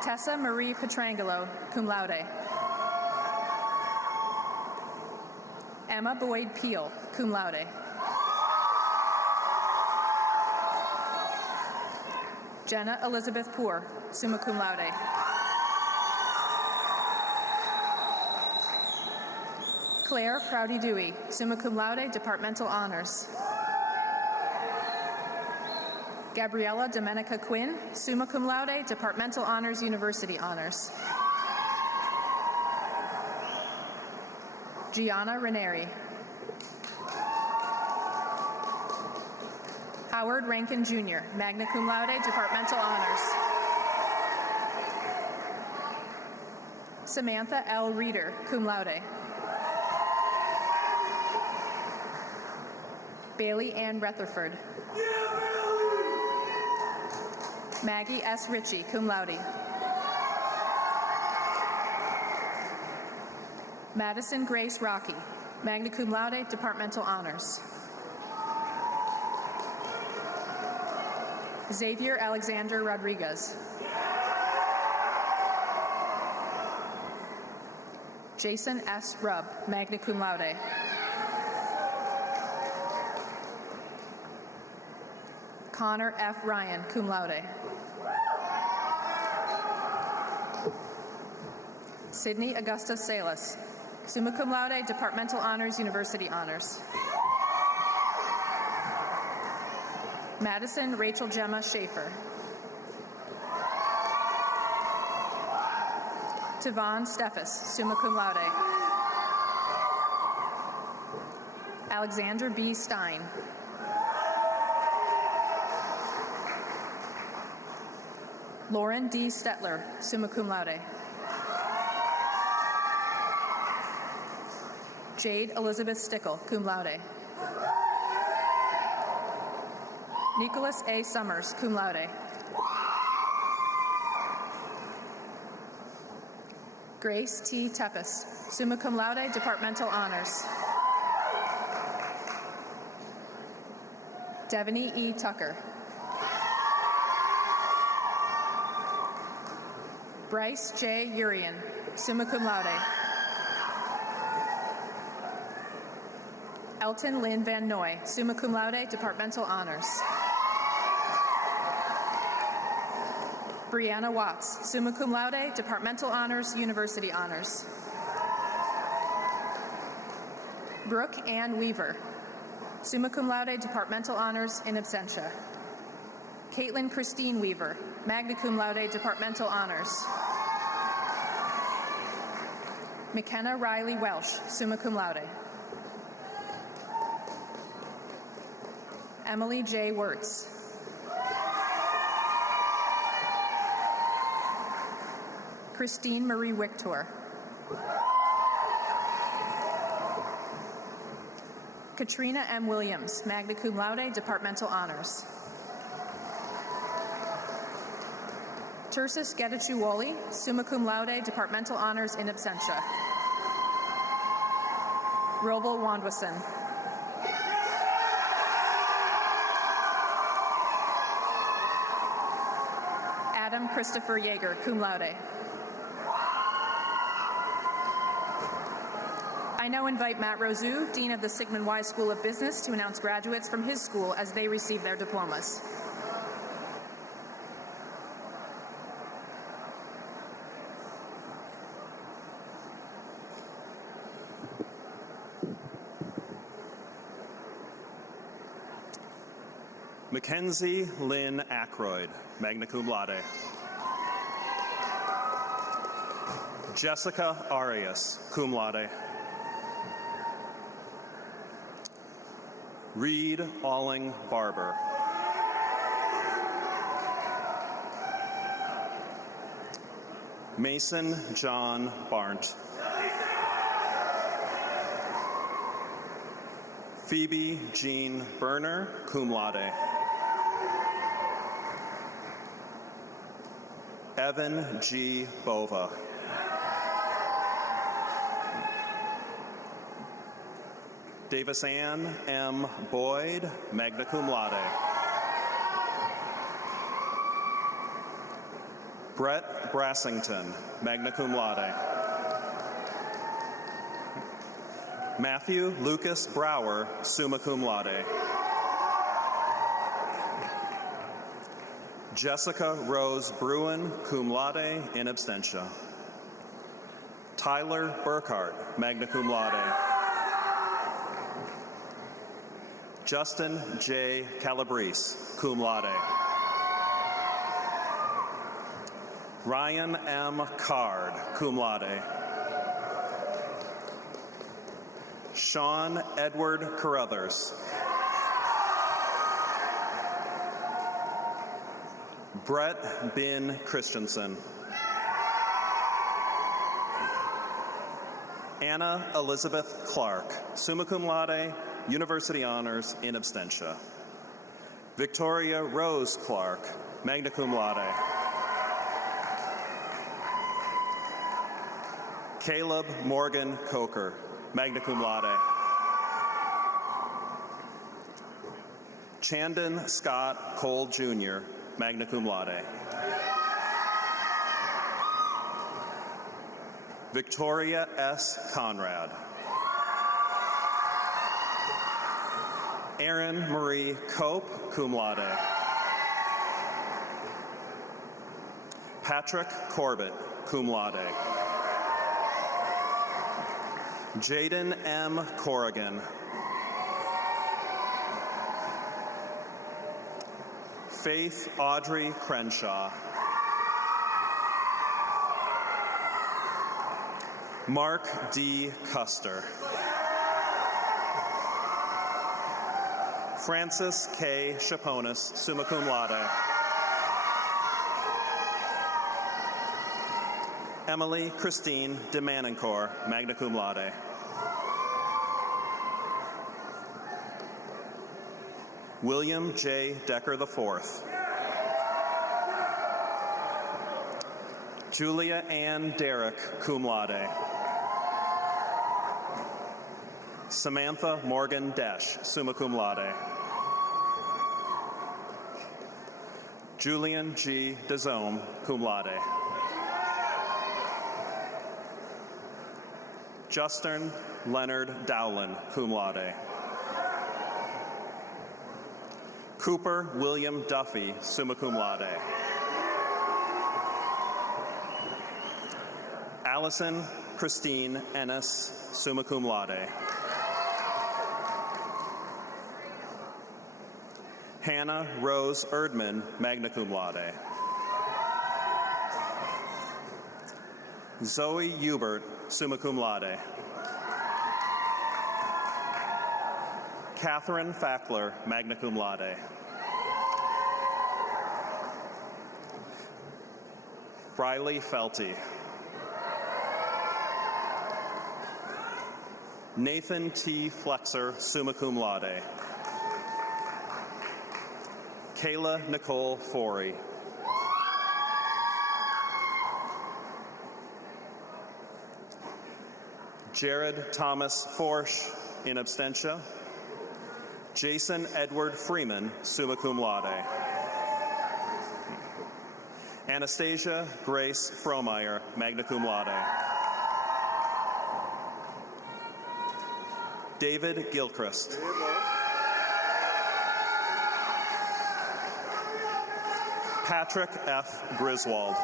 Tessa Marie Petrangelo, cum laude. Emma Boyd Peel, cum laude. Jenna Elizabeth Poor, summa cum laude. Claire Proudy Dewey, summa cum laude, departmental honors. Gabriella Domenica Quinn, summa cum laude, departmental honors, university honors. Gianna Ranieri. Howard Rankin Jr., magna cum laude, departmental honors. Samantha L. Reeder, cum laude. Bailey Ann Rutherford. Maggie S. Ritchie, cum laude. Madison Grace Rocky, magna cum laude, departmental honors. Xavier Alexander Rodriguez. Jason S. Rubb, magna cum laude. Connor F. Ryan, cum laude. Sydney Augusta Salas, summa cum laude, departmental honors, university honors. Madison Rachel Gemma Schaefer. Tavon Steffes, summa cum laude. Alexander B. Stein. Lauren D. Stetler, summa cum laude. Jade Elizabeth Stickle, cum laude. Nicholas A. Summers, cum laude. Grace T. Tepes, summa cum laude, departmental honors. Devaney E. Tucker. Bryce J. Urian, summa cum laude. Elton Lynn Van Noy, summa cum laude, departmental honors. Brianna Watts, summa cum laude, departmental honors, university honors. Brooke Ann Weaver, summa cum laude, departmental honors, in absentia. Caitlin Christine Weaver, magna cum laude, departmental honors. McKenna Riley Welsh, summa cum laude. Emily J. Wirtz. Christine Marie Victor. Katrina M. Williams, magna cum laude, departmental honors. Tersis Getachuwoli, summa cum laude, departmental honors, in absentia. Robel Wandwason. Adam Christopher Yeager, cum laude. I now invite Matt Rosu, Dean of the Sigmund Y School of Business, to announce graduates from his school as they receive their diplomas. Mackenzie Lynn Ackroyd, magna cum laude. Jessica Arias, cum laude. Reed Alling Barber. Mason John Barnt. Phoebe Jean Berner, cum laude. Evan G. Bova. Davis Ann M. Boyd, magna cum laude. Brett Brassington, magna cum laude. Matthew Lucas Brower, summa cum laude. Jessica Rose Bruin, cum laude, in absentia. Tyler Burkhart, magna cum laude. Justin J. Calabrese, cum laude. Ryan M. Card, cum laude. Sean Edward Carruthers. Brett Bin Christensen. Anna Elizabeth Clark, summa cum laude, university honors, in absentia. Victoria Rose Clark, magna cum laude. Caleb Morgan Coker, magna cum laude. Chandon Scott Cole Jr., magna cum laude. Victoria S. Conrad. Erin Marie Cope, cum laude. Patrick Corbett, cum laude. Jaden M. Corrigan. Faith Audrey Crenshaw. Mark D. Custer. Francis K. Chaponis, summa cum laude. Emily Christine de Manincourt, magna cum laude. William J. Decker IV. Julia Ann Derrick, cum laude. Samantha Morgan Desch, summa cum laude. Julian G. DeZome, cum laude. Justin Leonard Dowland, cum laude. Cooper William Duffy, summa cum laude. Allison Christine Ennis, summa cum laude. Hannah Rose Erdman, magna cum laude. Zoe Hubert, summa cum laude. Catherine Fackler, magna cum laude. Riley Felty. Nathan T. Flexer, summa cum laude. Kayla Nicole Forey. Jared Thomas Forsch, in absentia. Jason Edward Freeman, summa cum laude. Anastasia Grace Fromeyer, magna cum laude. David Gilchrist. Patrick F. Griswold.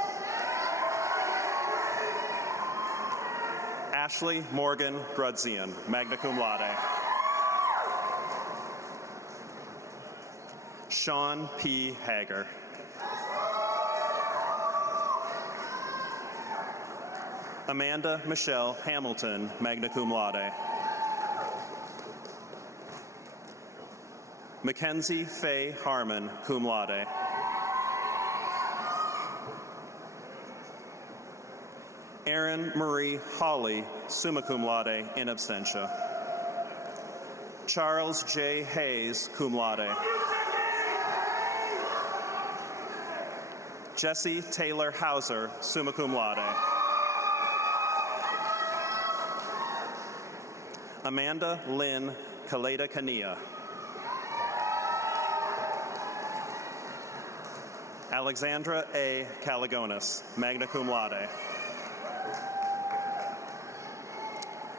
Ashley Morgan Grudzian, magna cum laude. Sean P. Hager. Amanda Michelle Hamilton, magna cum laude. Mackenzie Faye Harmon, cum laude. Erin Marie Hawley, summa cum laude, in absentia. Charles J. Hayes, cum laude. Jesse Taylor Hauser, summa cum laude. Amanda Lynn Kaleda Kania. Alexandra A. Caligonis, magna cum laude.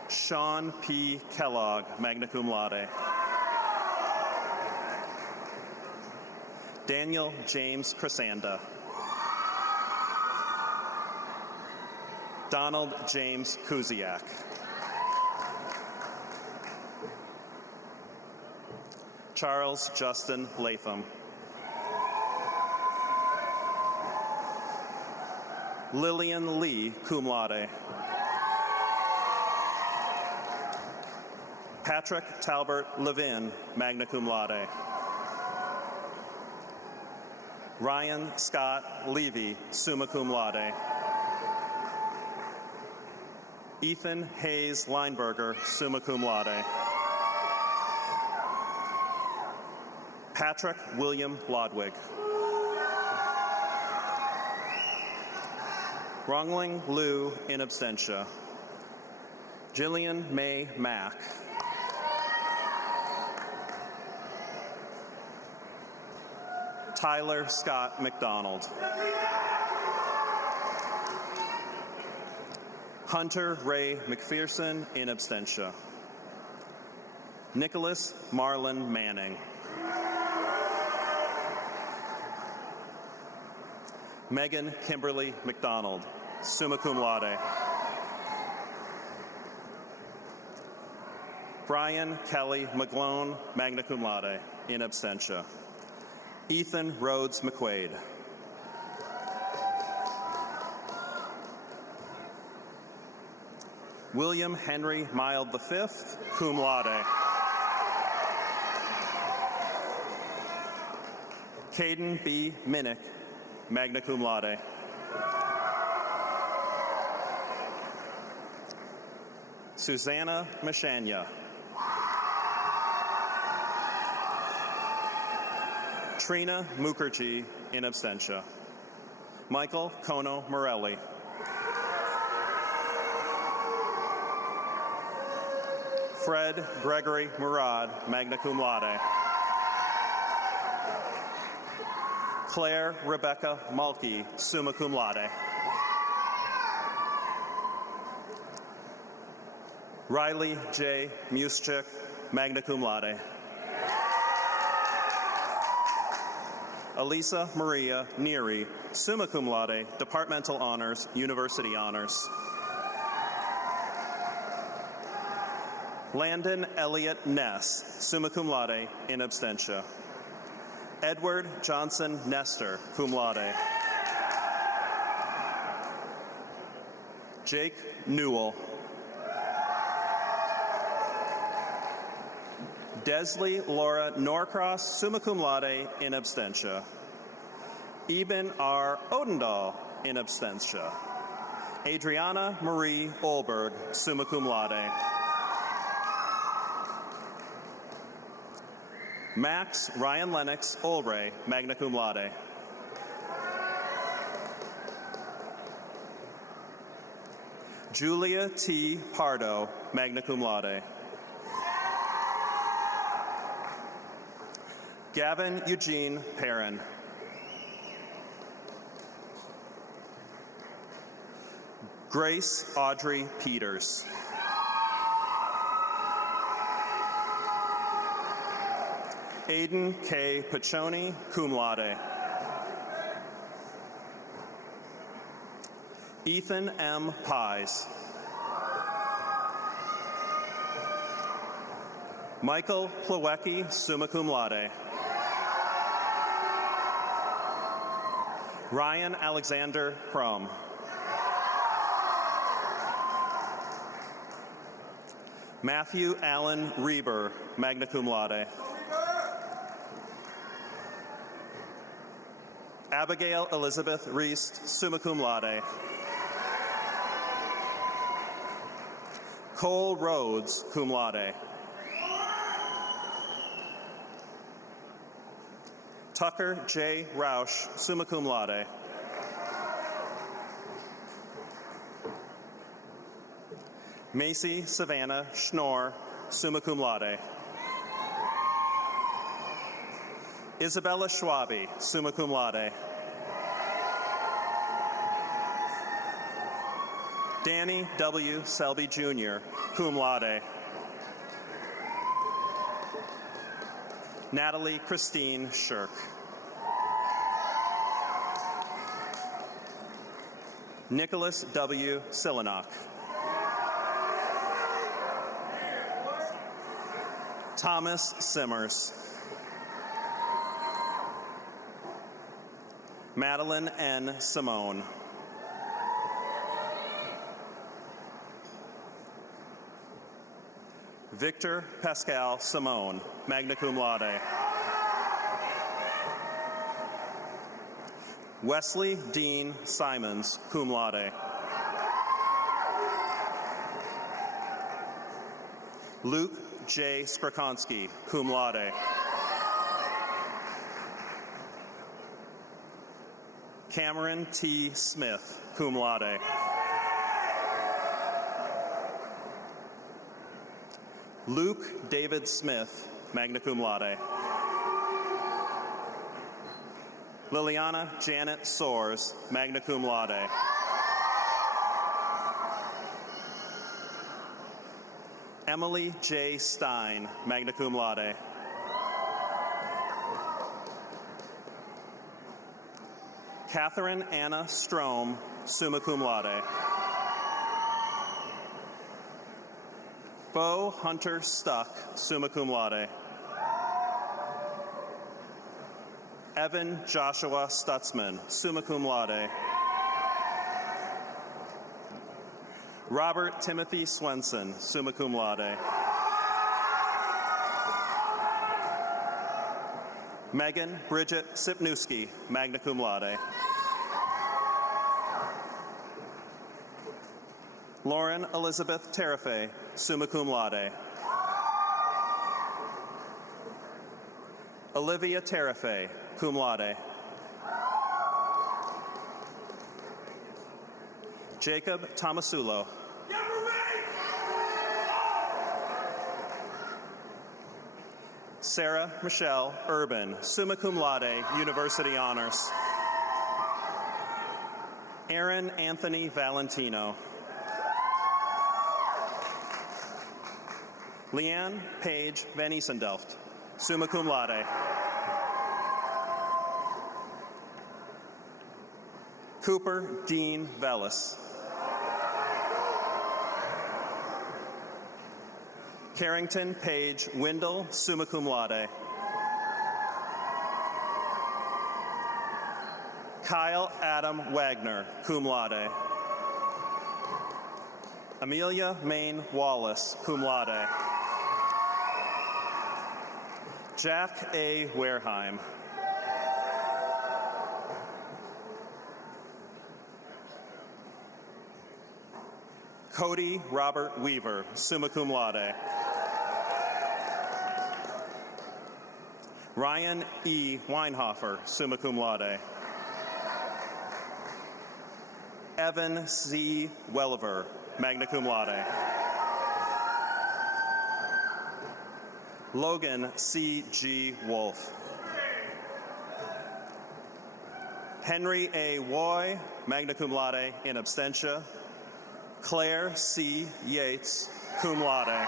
Sean P. Kellogg, magna cum laude. Daniel James Crisanda. Donald James Kuziak. Charles Justin Latham. Lillian Lee, cum laude. Patrick Talbert Levin, magna cum laude. Ryan Scott Levy, summa cum laude. Ethan Hayes Lineberger, summa cum laude. Patrick William Lodwig. Rongling Liu, in absentia. Jillian May Mack. Tyler Scott McDonald. Hunter Ray McPherson, in absentia. Nicholas Marlon Manning. Megan Kimberly McDonald, summa cum laude. Brian Kelly McGlone, magna cum laude, in absentia. Ethan Rhodes McQuaid. William Henry Mild V, cum laude. Caden B. Minnick, magna cum laude. Susanna Mashanya. Trina Mukherjee, in absentia. Michael Kono Morelli. Fred Gregory Murad, magna cum laude. Claire Rebecca Malky, summa cum laude. Riley J. Muschik, magna cum laude. Elisa Maria Neary, summa cum laude, departmental honors, university honors. Landon Elliott Ness, summa cum laude, in absentia. Edward Johnson Nestor, cum laude. Jake Newell. Desley Laura Norcross, summa cum laude, in absentia. Eben R. Odendahl, in absentia. Adriana Marie Olberg, summa cum laude. Max Ryan Lennox Olray, magna cum laude. Julia T. Pardo, magna cum laude. Gavin Eugene Perrin. Grace Audrey Peters. Aiden K. Piccioni, cum laude. Ethan M. Pies. Michael Plawecki, summa cum laude. Ryan Alexander Crum. Matthew Allen Reber, magna cum laude. Abigail Elizabeth Reist, summa cum laude. Cole Rhodes, cum laude. Tucker J. Roush, summa cum laude. Macy Savannah Schnorr, summa cum laude. Isabella Schwabi, summa cum laude. Danny W. Selby Jr., cum laude. Natalie Christine Shirk. Nicholas W. Silenok. Thomas Simmers. Madeline N. Simone. Victor Pascal Simone, magna cum laude. Wesley Dean Simons, cum laude. Luke J. Skrakonsky, cum laude. Cameron T. Smith, cum laude. Luke David Smith, magna cum laude. Liliana Janet Soares, magna cum laude. Emily J. Stein, magna cum laude. Catherine Anna Strom, summa cum laude. Bo Hunter Stuck, summa cum laude. Evan Joshua Stutzman, summa cum laude. Robert Timothy Swenson, summa cum laude. Megan Bridget Sipnewski, magna cum laude. Lauren Elizabeth Terrafe, summa cum laude. Olivia Terrafe, cum laude. Jacob Tomasulo. Sarah Michelle Urban, summa cum laude, University Honors. Aaron Anthony Valentino. Leanne Paige Van Esendelft, summa cum laude. Cooper Dean Vellis. Carrington Paige Windle, summa cum laude. Kyle Adam Wagner, cum laude. Amelia Main Wallace, cum laude. Jack A. Wareheim. Cody Robert Weaver, summa cum laude. Ryan E. Weinhofer, summa cum laude. Evan C. Welliver, magna cum laude. Logan C. G. Wolf. Henry A. Woy, magna cum laude, in absentia. Claire C. Yates, cum laude.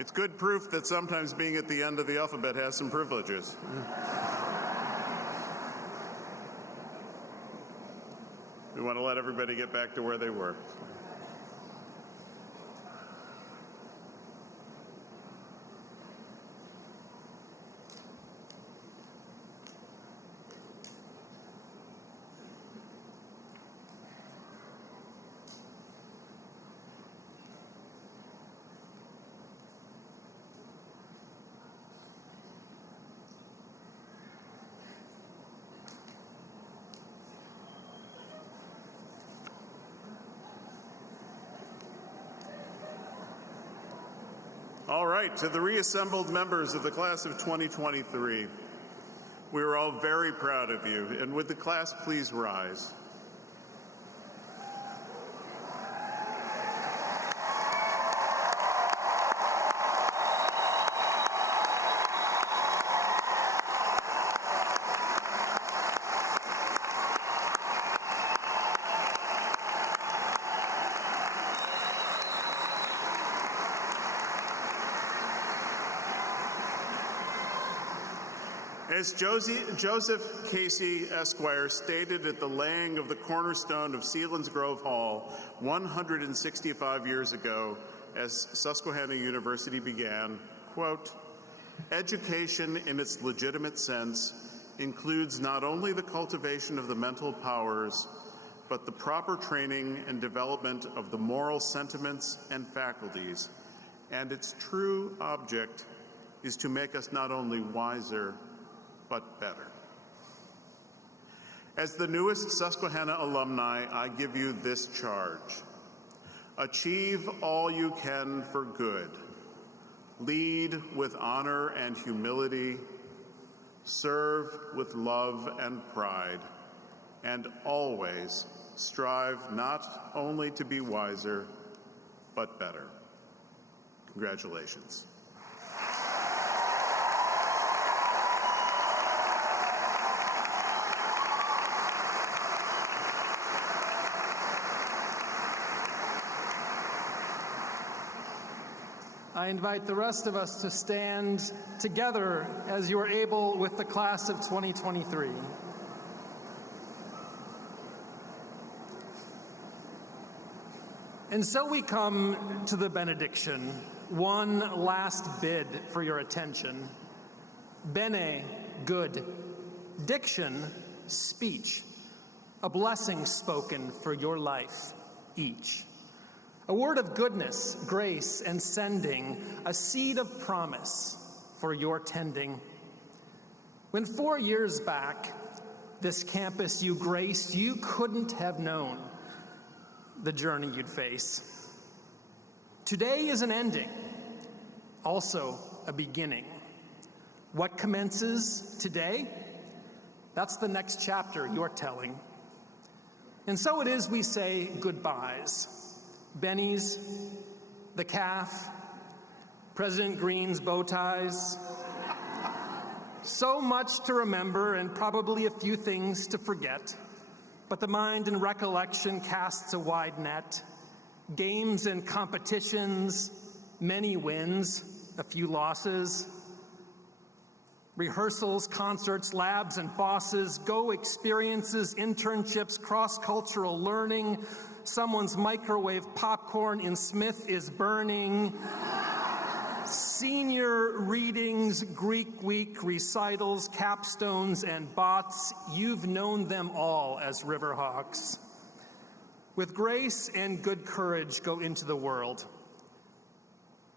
It's good proof that sometimes being at the end of the alphabet has some privileges. We want to let everybody get back to where they were. All right, to the reassembled members of the class of 2023, we are all very proud of you, and would the class please rise? As Joseph Casey, Esquire, stated at the laying of the cornerstone of Selinsgrove Hall 165 years ago as Susquehanna University began, quote, "Education in its legitimate sense includes not only the cultivation of the mental powers, but the proper training and development of the moral sentiments and faculties, and its true object is to make us not only wiser, but better." As the newest Susquehanna alumni, I give you this charge. Achieve all you can for good. lead with honor and humility, serve with love and pride, and always strive not only to be wiser, but better. Congratulations. I invite the rest of us to stand together as you are able with the class of 2023. And so we come to the benediction, one last bid for your attention. Bene, good. Diction, speech. A blessing spoken for your life, each. A word of goodness, grace, and sending, a seed of promise for your tending. When 4 years back, this campus you graced, you couldn't have known the journey you'd face. Today is an ending, also a beginning. What commences today? That's the next chapter you're telling. And so it is we say goodbyes. Benny's, the calf, President Green's bow ties. So much to remember and probably a few things to forget. But the mind and recollection casts a wide net. Games and competitions, many wins, a few losses. Rehearsals, concerts, labs, and bosses, go experiences, internships, cross-cultural learning. Someone's microwave popcorn in Smith is burning. Senior readings, Greek week, recitals, capstones, and bots. You've known them all as Riverhawks. With grace and good courage, go into the world.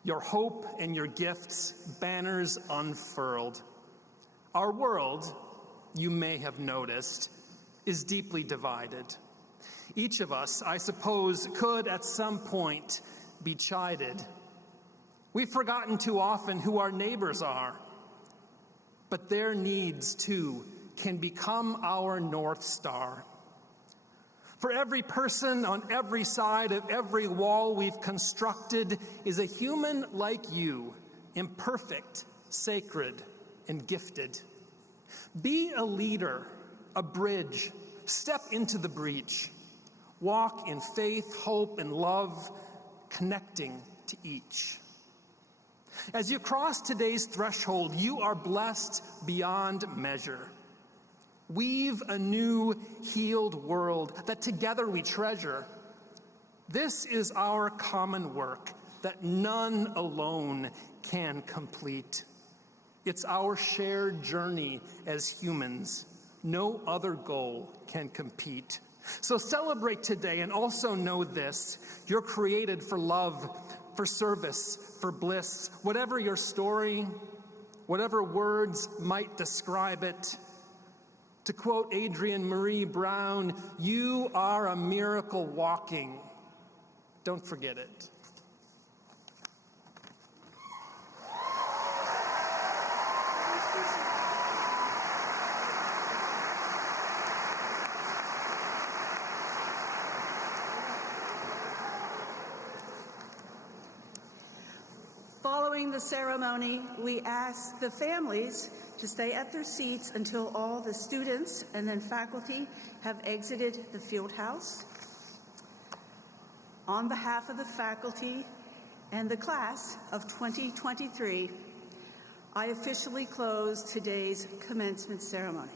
Your hope and your gifts, banners unfurled. Our world, you may have noticed, is deeply divided. Each of us, I suppose, could at some point be chided. We've forgotten too often who our neighbors are, but their needs, too, can become our North Star. For every person on every side of every wall we've constructed is a human like you, imperfect, sacred, and gifted. Be a leader, a bridge, step into the breach. Walk in faith, hope, and love, connecting to each. As you cross today's threshold, you are blessed beyond measure. Weave a new, healed world that together we treasure. This is our common work that none alone can complete. It's our shared journey as humans. No other goal can compete. So celebrate today and also know this: you're created for love, for service, for bliss. Whatever your story, whatever words might describe it, to quote Adrienne Marie Brown, you are a miracle walking. Don't forget it. Following the ceremony, we ask the families to stay at their seats until all the students and then faculty have exited the field house. On behalf of the faculty and the class of 2023, I officially close today's commencement ceremony.